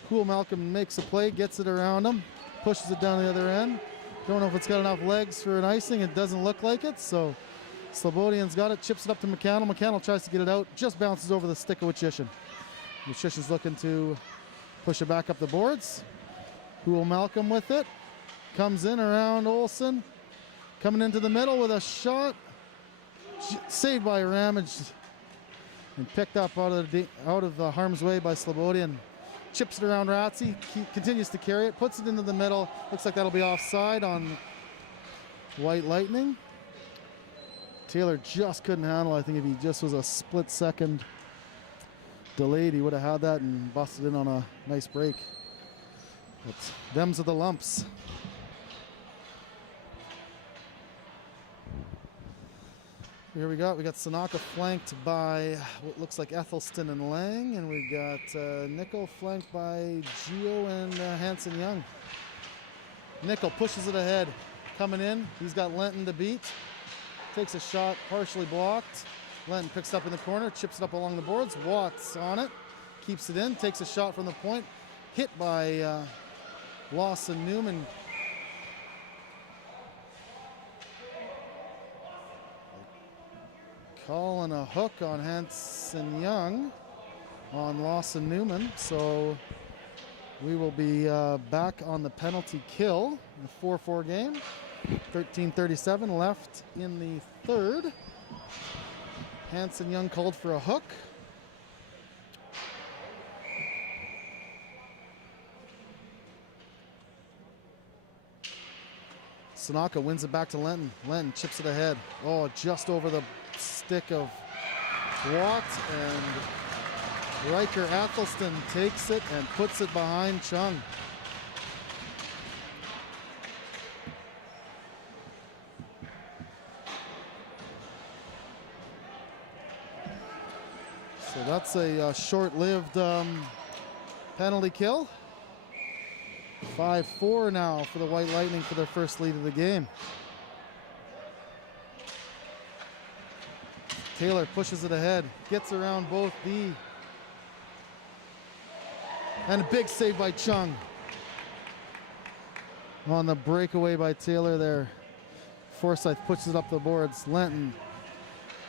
Cool Malcolm makes a play, gets it around him, pushes it down the other end. Don't know if it's got enough legs for an icing. It doesn't look like it, so Slobodian's got it, chips it up to McCannell. McCannell tries to get it out, just bounces over the stick of Wachishin. Wachishin's looking to push it back up the boards. Cool Malcolm with it. Comes in around Olsen. Coming into the middle with a shot. Saved by Ramage. And picked up out of the harm's way by Slobodian. Chips it around Ratzi. Continues to carry it. Puts it into the middle. Looks like that'll be offside on White Lightning. Taylor just couldn't handle it. I think if he just was a split second delayed, he would have had that and busted in on a nice break. But them's are the lumps. Here we got Sanaka flanked by what looks like Ethelston and Lang, and we've got Nickel flanked by Gio and Hanson Young. Nickel pushes it ahead, coming in. He's got Lenton to beat. Takes a shot, partially blocked. Lenton picks it up in the corner, chips it up along the boards. Watts on it, keeps it in, takes a shot from the point. Hit by Lawson Newman. Calling a hook on Hanson Young on Lawson Newman. So we will be back on the penalty kill in the 4-4 game. 13:37 left in the third. Hanson Young called for a hook. Sanaka wins it back to Lenton. Lenton chips it ahead. Oh, just over the stick of Watt, and Riker Athelston takes it and puts it behind Chung. So that's a short-lived penalty kill. 5-4 now for the White Lightning for their first lead of the game. Taylor pushes it ahead, gets around both D. And a big save by Chung. On the breakaway by Taylor there. Forsyth pushes it up the boards. Lenton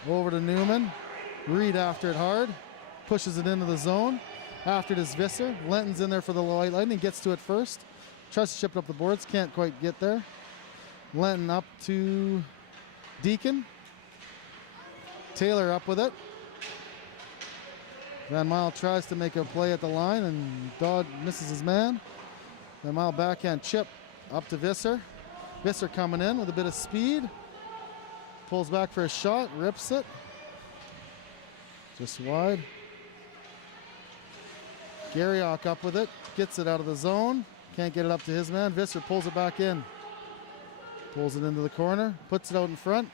over to Newman. Reed after it hard. Pushes it into the zone. After it is Visser. Lenton's in there for the White Lightning. Gets to it first. Tries to chip it up the boards. Can't quite get there. Lenton up to Deacon. Taylor up with it. Van Mile tries to make a play at the line, and Dodd misses his man. Van Mile backhand chip up to Visser. Visser coming in with a bit of speed. Pulls back for a shot, rips it. Just wide. Garriock up with it, gets it out of the zone. Can't get it up to his man. Visser pulls it back in. Pulls it into the corner, puts it out in front.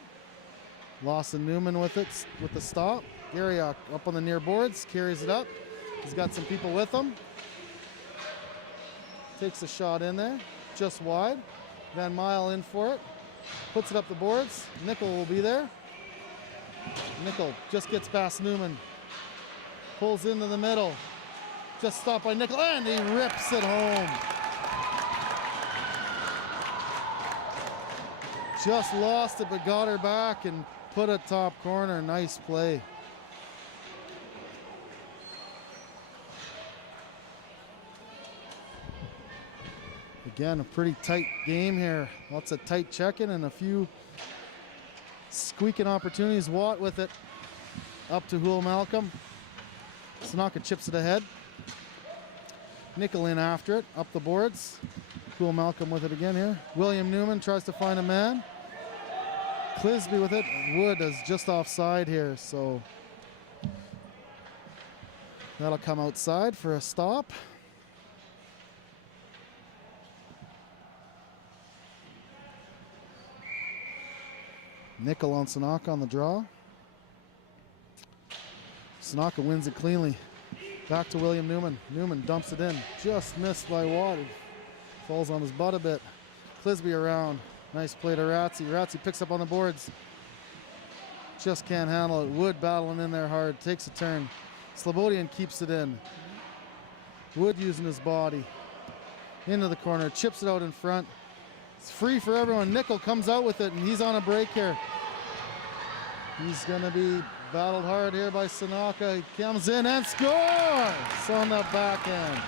Lawson Newman with it, with the stop. Garriock up on the near boards, carries it up. He's got some people with him. Takes a shot in there, just wide. Van Mile in for it. Puts it up the boards. Nickel will be there. Nickel just gets past Newman. Pulls into the middle. Just stopped by Nickel, and he rips it home. Just lost it, but got her back and put it top corner. Nice play. Again, a pretty tight game here. Lots of tight checking and a few squeaking opportunities. Watt with it up to Hool Malcolm. Sanaka chips it ahead. Nickel in after it, up the boards. Hool Malcolm with it again here. William Newman tries to find a man. Clisby with it. Wood is just offside here, so that'll come outside for a stop. Nickel on Sanaka on the draw. Sanaka wins it cleanly. Back to William Newman. Newman dumps it in. Just missed by Watt. Falls on his butt a bit. Clisby around. Nice play to Ratzi. Ratzi picks up on the boards. Just can't handle it. Wood battling in there hard. Takes a turn. Slobodian keeps it in. Wood using his body. Into the corner. Chips it out in front. It's free for everyone. Nickel comes out with it, and he's on a break here. He's going to be battled hard here by Sanaka. He comes in and scores on the backhand.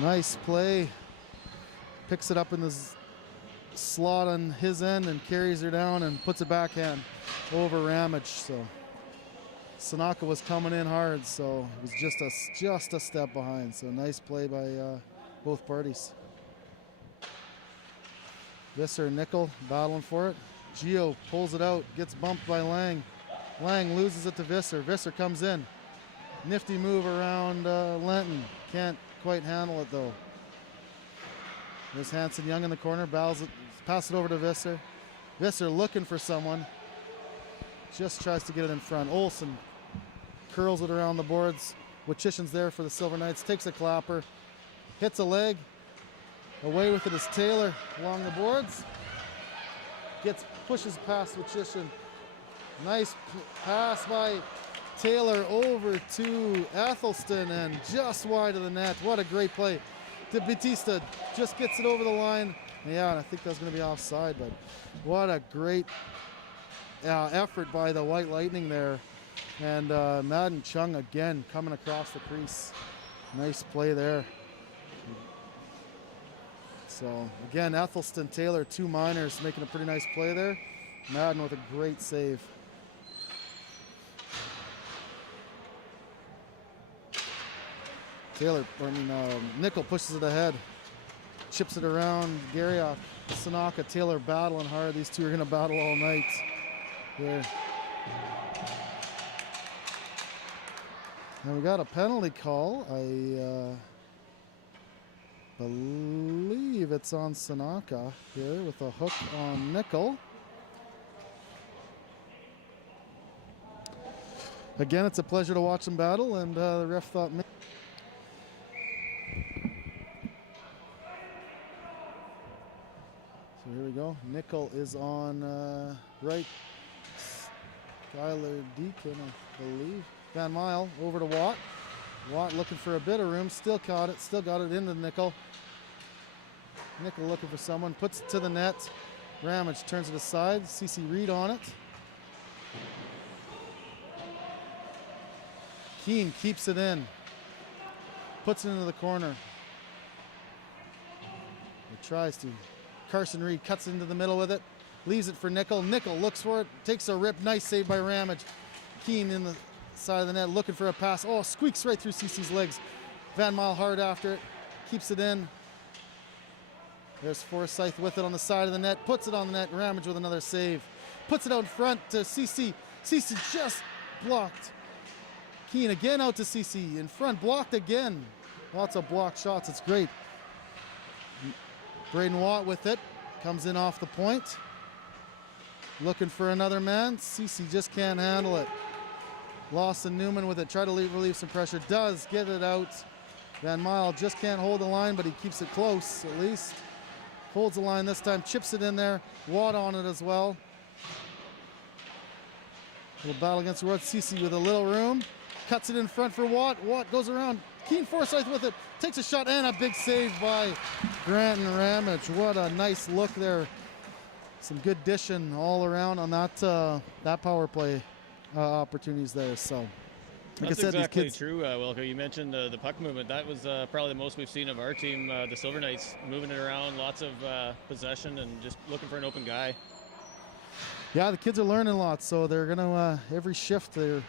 Nice play. Picks it up in the slot on his end and carries her down and puts it backhand over Ramage. So Sanaka was coming in hard, so it was just a step behind. So nice play by both parties. Visser and Nickel battling for it. Gio pulls it out, gets bumped by Lang. Lang loses it to Visser. Visser comes in. Nifty move around Lenton. Can't quite handle it though. There's Hanson Young in the corner, battles it, pass it over to Visser. Visser looking for someone. Just tries to get it in front. Olsen curls it around the boards. Wachishin's there for the Silver Knights. Takes a clapper. Hits a leg. Away with it is Taylor along the boards. Pushes past Wachishin. Nice pass by Taylor over to Athelston and just wide of the net. What a great play. De Batista just gets it over the line. Yeah, and I think that's going to be offside, but what a great effort by the White Lightning there. And Madden Chung again coming across the crease. Nice play there. So again, Athelston, Taylor, two minors making a pretty nice play there. Madden with a great save. Nickel pushes it ahead, chips it around. Garriock, Sanaka, Taylor battling hard. These two are gonna battle all night here. And we got a penalty call. I believe it's on Sanaka here with a hook on Nickel. Again, it's a pleasure to watch them battle, and the ref thought. So here we go. Nickel is on right. Skylar Deacon, I believe. Van Mile over to Watt. Watt looking for a bit of room. Still got it into Nickel. Nickel looking for someone. Puts it to the net. Ramage turns it aside. CC Reed on it. Keane keeps it in. Puts it into the corner. He tries to. Carson Reed cuts into the middle with it. Leaves it for Nickel. Nickel looks for it. Takes a rip. Nice save by Ramage. Keane in the side of the net looking for a pass. Oh, squeaks right through CC's legs. Van Mile hard after it. Keeps it in. There's Forsyth with it on the side of the net. Puts it on the net. Ramage with another save. Puts it out in front to CC. CC just blocked. Keane again out to CC. In front, blocked again. Lots of blocked shots. It's great. Braden Watt with it. Comes in off the point. Looking for another man. CC just can't handle it. Lawson Newman with it. Try to relieve some pressure. Does get it out. Van Mile just can't hold the line, but he keeps it close at least. Holds the line this time. Chips it in there. Watt on it as well. Little battle against the road. CC with a little room. Cuts it in front for Watt. Watt goes around. Keane Forsyth with it. Takes a shot and a big save by Grant and Ramage. What a nice look there. Some good dishing all around on that power play opportunities there. So, like that's I said, exactly these kids. true, Wilco. You mentioned the puck movement. That was probably the most we've seen of our team, the Silver Knights, moving it around, lots of possession, and just looking for an open guy. Yeah, the kids are learning a lot. So they're gonna every shift they're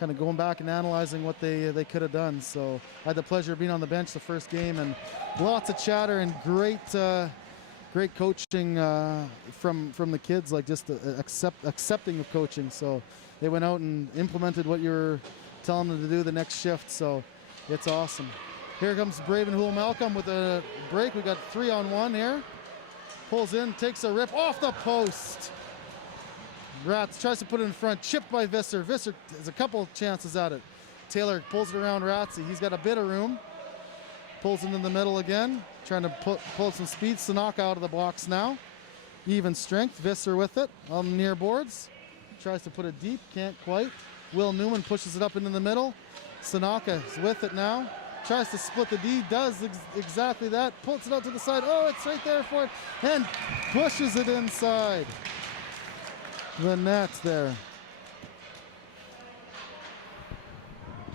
kind of going back and analyzing what they could have done. So I had the pleasure of being on the bench the first game, and lots of chatter and great coaching from the kids, like just accepting of coaching. So they went out and implemented what you were telling them to do the next shift. So it's awesome. Here comes Bravenhool Malcolm with a break. We got 3-on-1 here. Pulls in, takes a rip off the post. Rats tries to put it in front, chipped by Visser. Visser has a couple chances at it. Taylor pulls it around Ratsy. He's got a bit of room. Pulls it in the middle again, trying to pull some speed. Sanaka out of the box now. Even strength. Visser with it on the near boards. Tries to put it deep, can't quite. Will Newman pushes it up into the middle. Sanaka is with it now. Tries to split the D, does exactly that. Pulls it out to the side. Oh, it's right there for it. And pushes it inside the net there.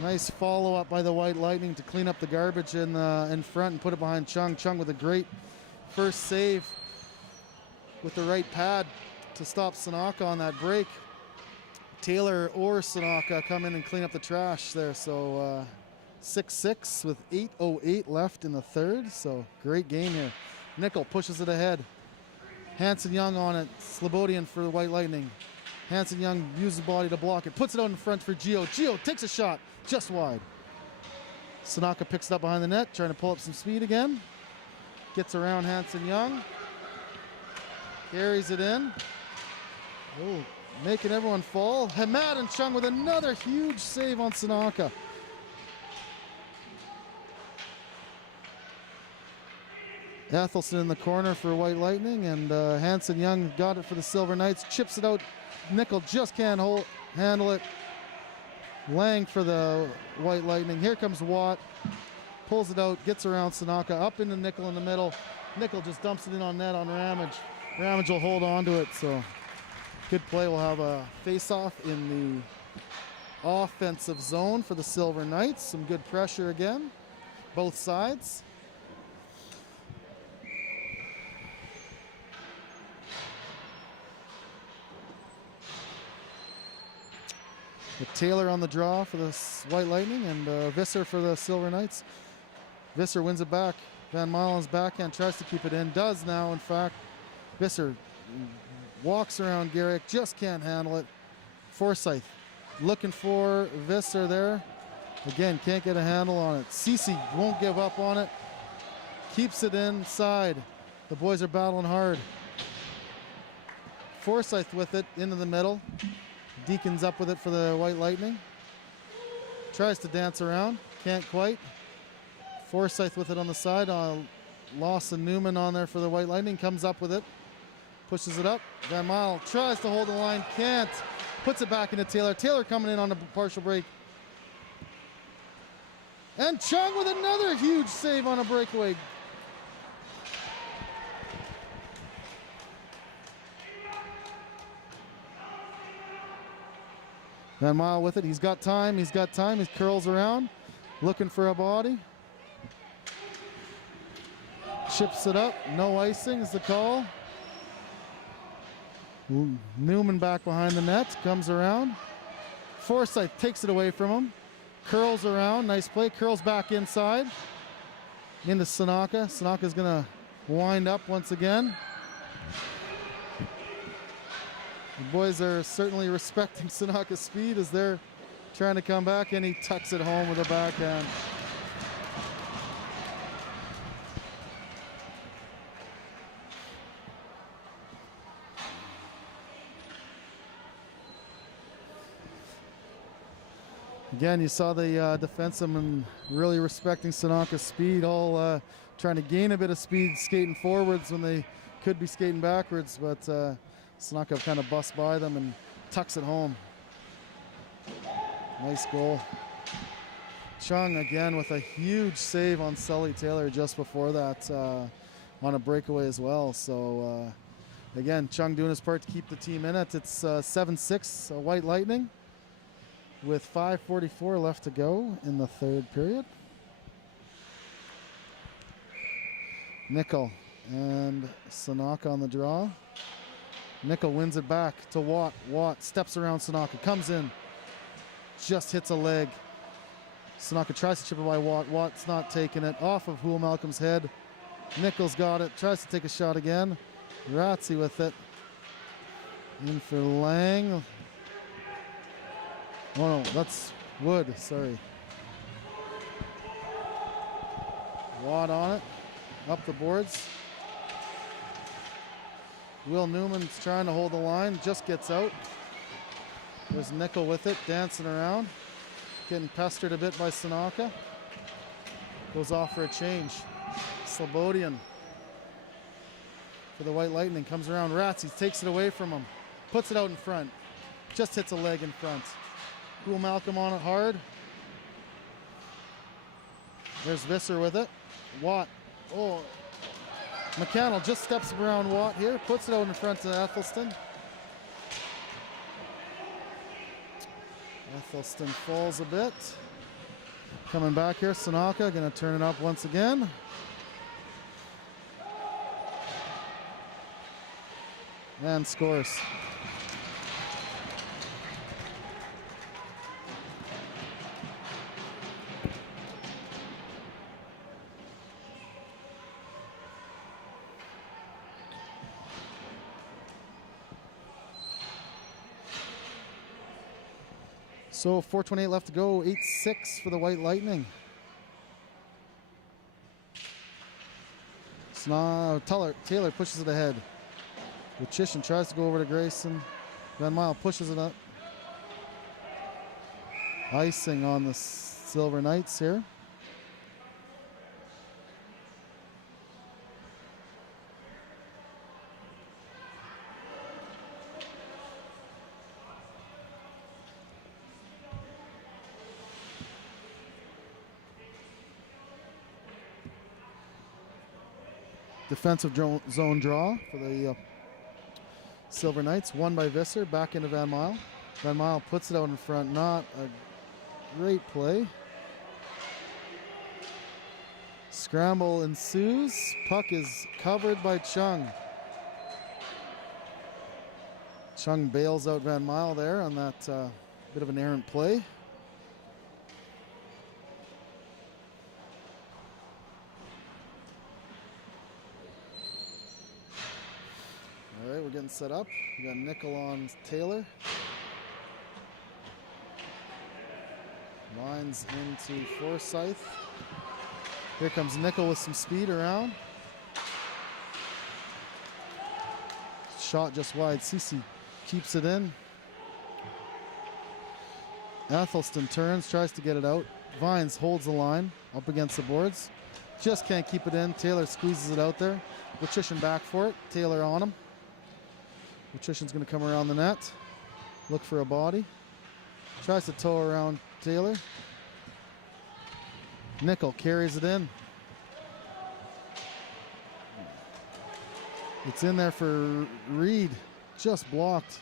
Nice follow-up by the White Lightning to clean up the garbage in front and put it behind Chung. Chung with a great first save with the right pad to stop Sanaka on that break. Taylor or Sanaka come in and clean up the trash there. So 6-6 with 8:08 left in the third. So great game here. Nickel pushes it ahead. Hanson Young on it. Slobodian for the White Lightning. Hanson Young uses body to block it. Puts it out in front for Gio. Gio takes a shot just wide. Sanaka picks it up behind the net, trying to pull up some speed again. Gets around Hanson Young. Carries it in. Oh, making everyone fall. Hamad and Chung with another huge save on Sanaka. Ethelson in the corner for White Lightning, and Hanson Young got it for the Silver Knights. Chips it out. Nickel just can't handle it. Lang for the White Lightning. Here comes Watt. Pulls it out, gets around Sanaka, up into Nickel in the middle. Nickel just dumps it in on net on Ramage. Ramage will hold on to it, so good play. We'll have a face-off in the offensive zone for the Silver Knights. Some good pressure again, both sides. With Taylor on the draw for the White Lightning and Visser for the Silver Knights. Visser wins it back. Van Malen's backhand tries to keep it in. Does now, in fact. Visser walks around Garrick, just can't handle it. Forsyth looking for Visser there. Again, can't get a handle on it. Cece won't give up on it. Keeps it inside. The boys are battling hard. Forsyth with it into the middle. Deacon's up with it for the White Lightning. Tries to dance around, can't quite. Forsyth with it on the side. Lawson Newman on there for the White Lightning, comes up with it. Pushes it up. Van Mile tries to hold the line, can't. Puts it back into Taylor. Taylor coming in on a partial break. And Chung with another huge save on a breakaway. Van Mile with it. He's got time. He curls around, looking for a body. Chips it up. No icing is the call. Newman back behind the net. Comes around. Forsyth takes it away from him. Curls around. Nice play. Curls back inside. Into Sanaka. Sanaka's going to wind up once again. The boys are certainly respecting Sanaka's speed as they're trying to come back, and he tucks it home with a backhand. Again, you saw the defenseman really respecting Sanaka's speed, all trying to gain a bit of speed skating forwards when they could be skating backwards, but Sanaka kind of busts by them and tucks it home. Nice goal. Chung again with a huge save on Sully Taylor just before that on a breakaway as well. So again, Chung doing his part to keep the team in it. It's 7-6 White Lightning with 5:44 left to go in the third period. Nickel and Sanaka on the draw. Nickel wins it back to Watt. Watt steps around Sanaka, comes in, just hits a leg. Sanaka tries to chip it by Watt. Watt's not taking it. Off of Hool Malcolm's head. Nickel's got it, tries to take a shot again. Ratzi with it. In for Lang. Oh no, that's Wood, sorry. Watt on it, up the boards. Will Newman's trying to hold the line, just gets out. There's Nickel with it, dancing around. Getting pestered a bit by Sanaka. Goes off for a change. Slobodian for the White Lightning, comes around. Ratzi takes it away from him. Puts it out in front. Just hits a leg in front. Cool Malcolm on it hard. There's Visser with it. Watt. Oh. McCannell just steps around Watt here. Puts it out in front to Ethelston. Ethelston falls a bit. Coming back here, Sanaka going to turn it up once again. And scores. So 4:28 left to go, 8-6 for the White Lightning. Taylor pushes it ahead. Chisholm tries to go over to Grayson. Van Mile pushes it up. Icing on the Silver Knights here. Defensive zone draw for the Silver Knights, won by Visser, back into Van Mile. Van Mile puts it out in front, not a great play. Scramble ensues, puck is covered by Chung. Chung bails out Van Mile there on that Bit of an errant play. All right, we're getting set up. We got nickel on Taylor. Lines into Forsyth. Here comes nickel with some speed around. Shot just wide. Cece keeps it in. Athelston turns, tries to get it out. Vines holds the line up against the boards. Just can't keep it in. Taylor squeezes it out there. Wachushin back for it. Taylor on him. Wachushin's going to come around the net. Look for a body. Tries to tow around Taylor. Nickel carries it in. It's in there for Reed. Just blocked.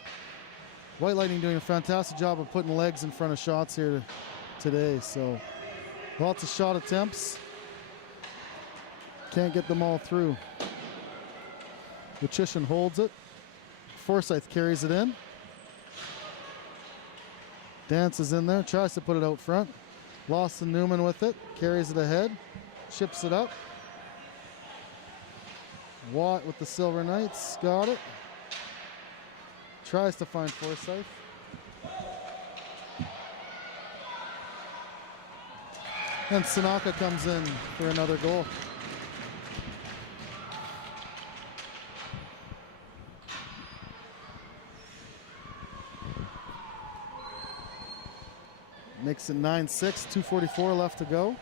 White Lightning doing a fantastic job of putting legs in front of shots here today. So lots of shot attempts. Can't get them all through. Wachushin holds it. Forsyth carries it in. Dances in there, tries to put it out front. Lawson Newman with it, carries it ahead, chips it up. Watt with the Silver Knights, got it. Tries to find Forsyth. And Sanaka comes in for another goal. Makes it 9-6, 2:44 left to go.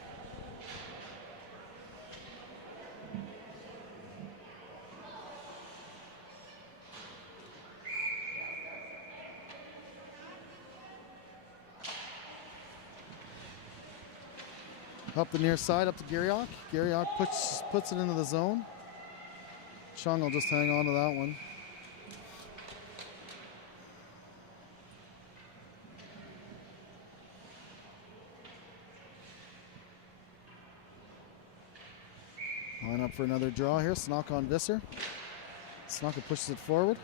Up the near side, up to Garriock. Garriock puts it into the zone. Chung will just hang on to that one. Line up for another draw here. Snock on Visser. Snocker pushes it forward.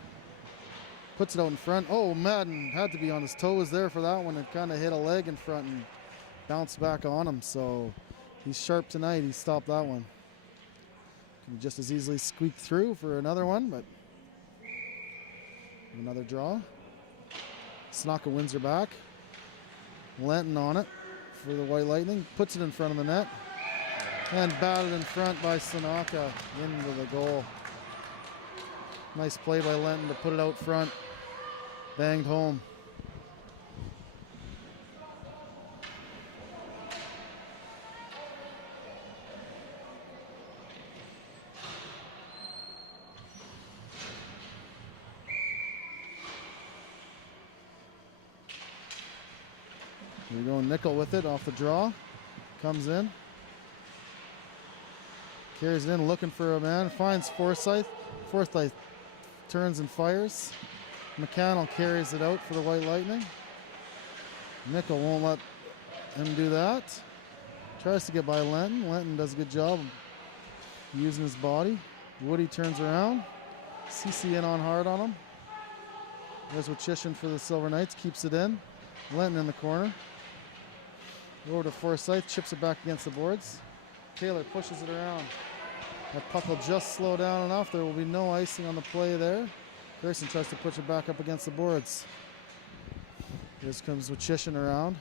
Puts it out in front. Oh, Madden had to be on his toes there for that one. It kind of hit a leg in front and bounced back on him. So he's sharp tonight. He stopped that one. Can just as easily squeak through for another one, but another draw. Snocker wins her back. Lenton on it for the White Lightning. Puts it in front of the net. And batted in front by Sanaka into the goal. Nice play by Lenton to put it out front. Banged home. Here we go, Nickel with it off the draw. Comes in. Carries it in, looking for a man. Finds Forsyth. Forsyth turns and fires. McCannell carries it out for the White Lightning. Nickel won't let him do that. Tries to get by Lenton. Lenton does a good job of using his body. Woody turns around. CC in on hard on him. There's Wachushin for the Silver Knights. Keeps it in. Lenton in the corner. Over to Forsyth. Chips it back against the boards. Taylor pushes it around. That puck will just slow down enough. There will be no icing on the play there. Grayson tries to push it back up against the boards. Here comes Wachushin around.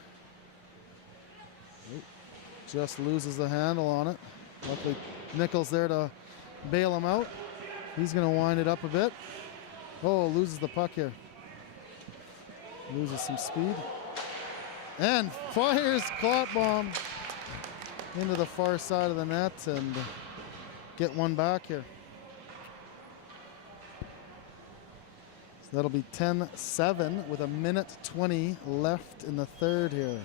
Just loses the handle on it. Luckily, Nickel's there to bail him out. He's going to wind it up a bit. Oh, loses the puck here. Loses some speed. And fires clot bomb into the far side of the net and get one back here. So that'll be 10-7 with 1:20 left in the third here.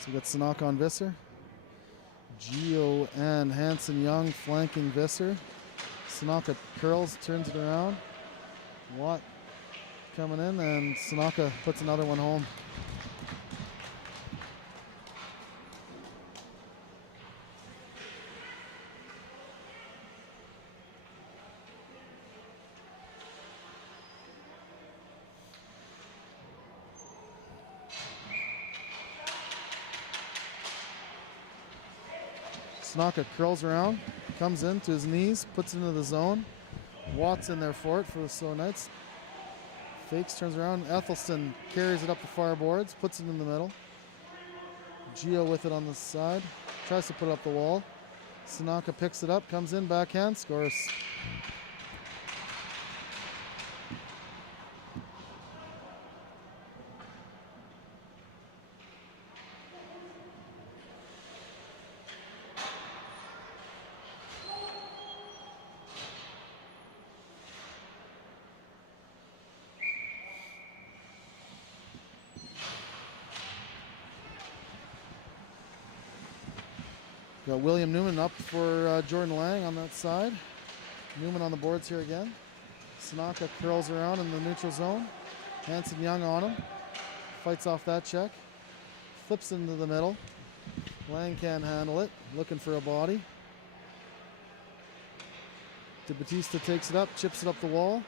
So we got Sanaka on Visser. Gio and Hanson Young flanking Visser. Sanaka curls, turns it around. Watt coming in, and Sanaka puts another one home. Snaka curls around, comes in to his knees, puts it into the zone. Watts in there for it for the Slow Knights. Fakes, turns around. Ethelston carries it up the far boards, puts it in the middle. Gio with it on the side, tries to put it up the wall. Snaka picks it up, comes in, backhand, scores. Got William Newman up for Jordan Lang on that side. Newman on the boards here again. Snaka curls around in the neutral zone. Hanson Young on him. Fights off that check. Flips into the middle. Lang can't handle it. Looking for a body. DeBattista takes it up, chips it up the wall.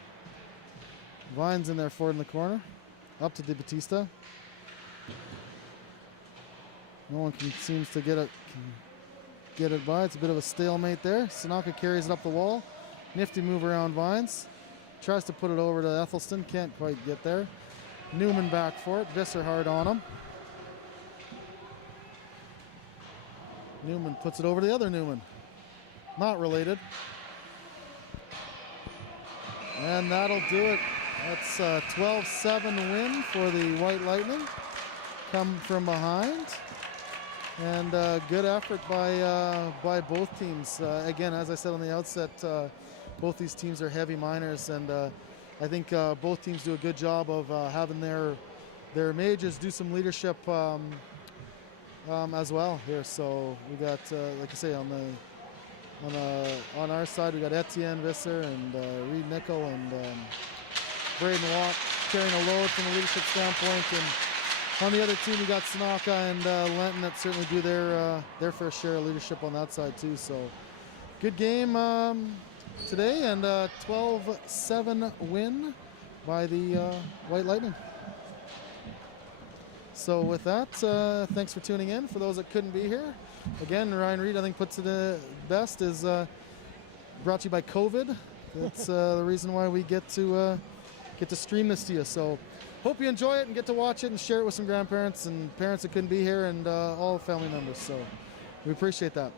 Vines in there for it in the corner. Up to DeBattista. No one seems to get it by. It's a bit of a stalemate there. Snaka carries it up the wall. Nifty move around Vines. Tries to put it over to Ethelston. Can't quite get there. Newman back for it. Visser hard on him. Newman puts it over to the other Newman. Not related. And that'll do it. That's a 12-7 win for the White Lightning. Come from behind. And good effort by both teams. Again, as I said on the outset, both these teams are heavy miners, and I think both teams do a good job of having their mages do some leadership as well here. So we got, like I say, on our side we got Etienne Visser and Reed Nickel and Braden Watt carrying a load from a leadership standpoint, and on the other team, we got Snaka and Lenton that certainly do their fair share of leadership on that side too. So good game today, and 12-7 win by the White Lightning. So with that, thanks for tuning in. For those that couldn't be here, again, Ryan Reed I think puts it best is brought to you by COVID. That's the reason why we get to stream this to you. So hope you enjoy it and get to watch it and share it with some grandparents and parents that couldn't be here and all family members. So we appreciate that.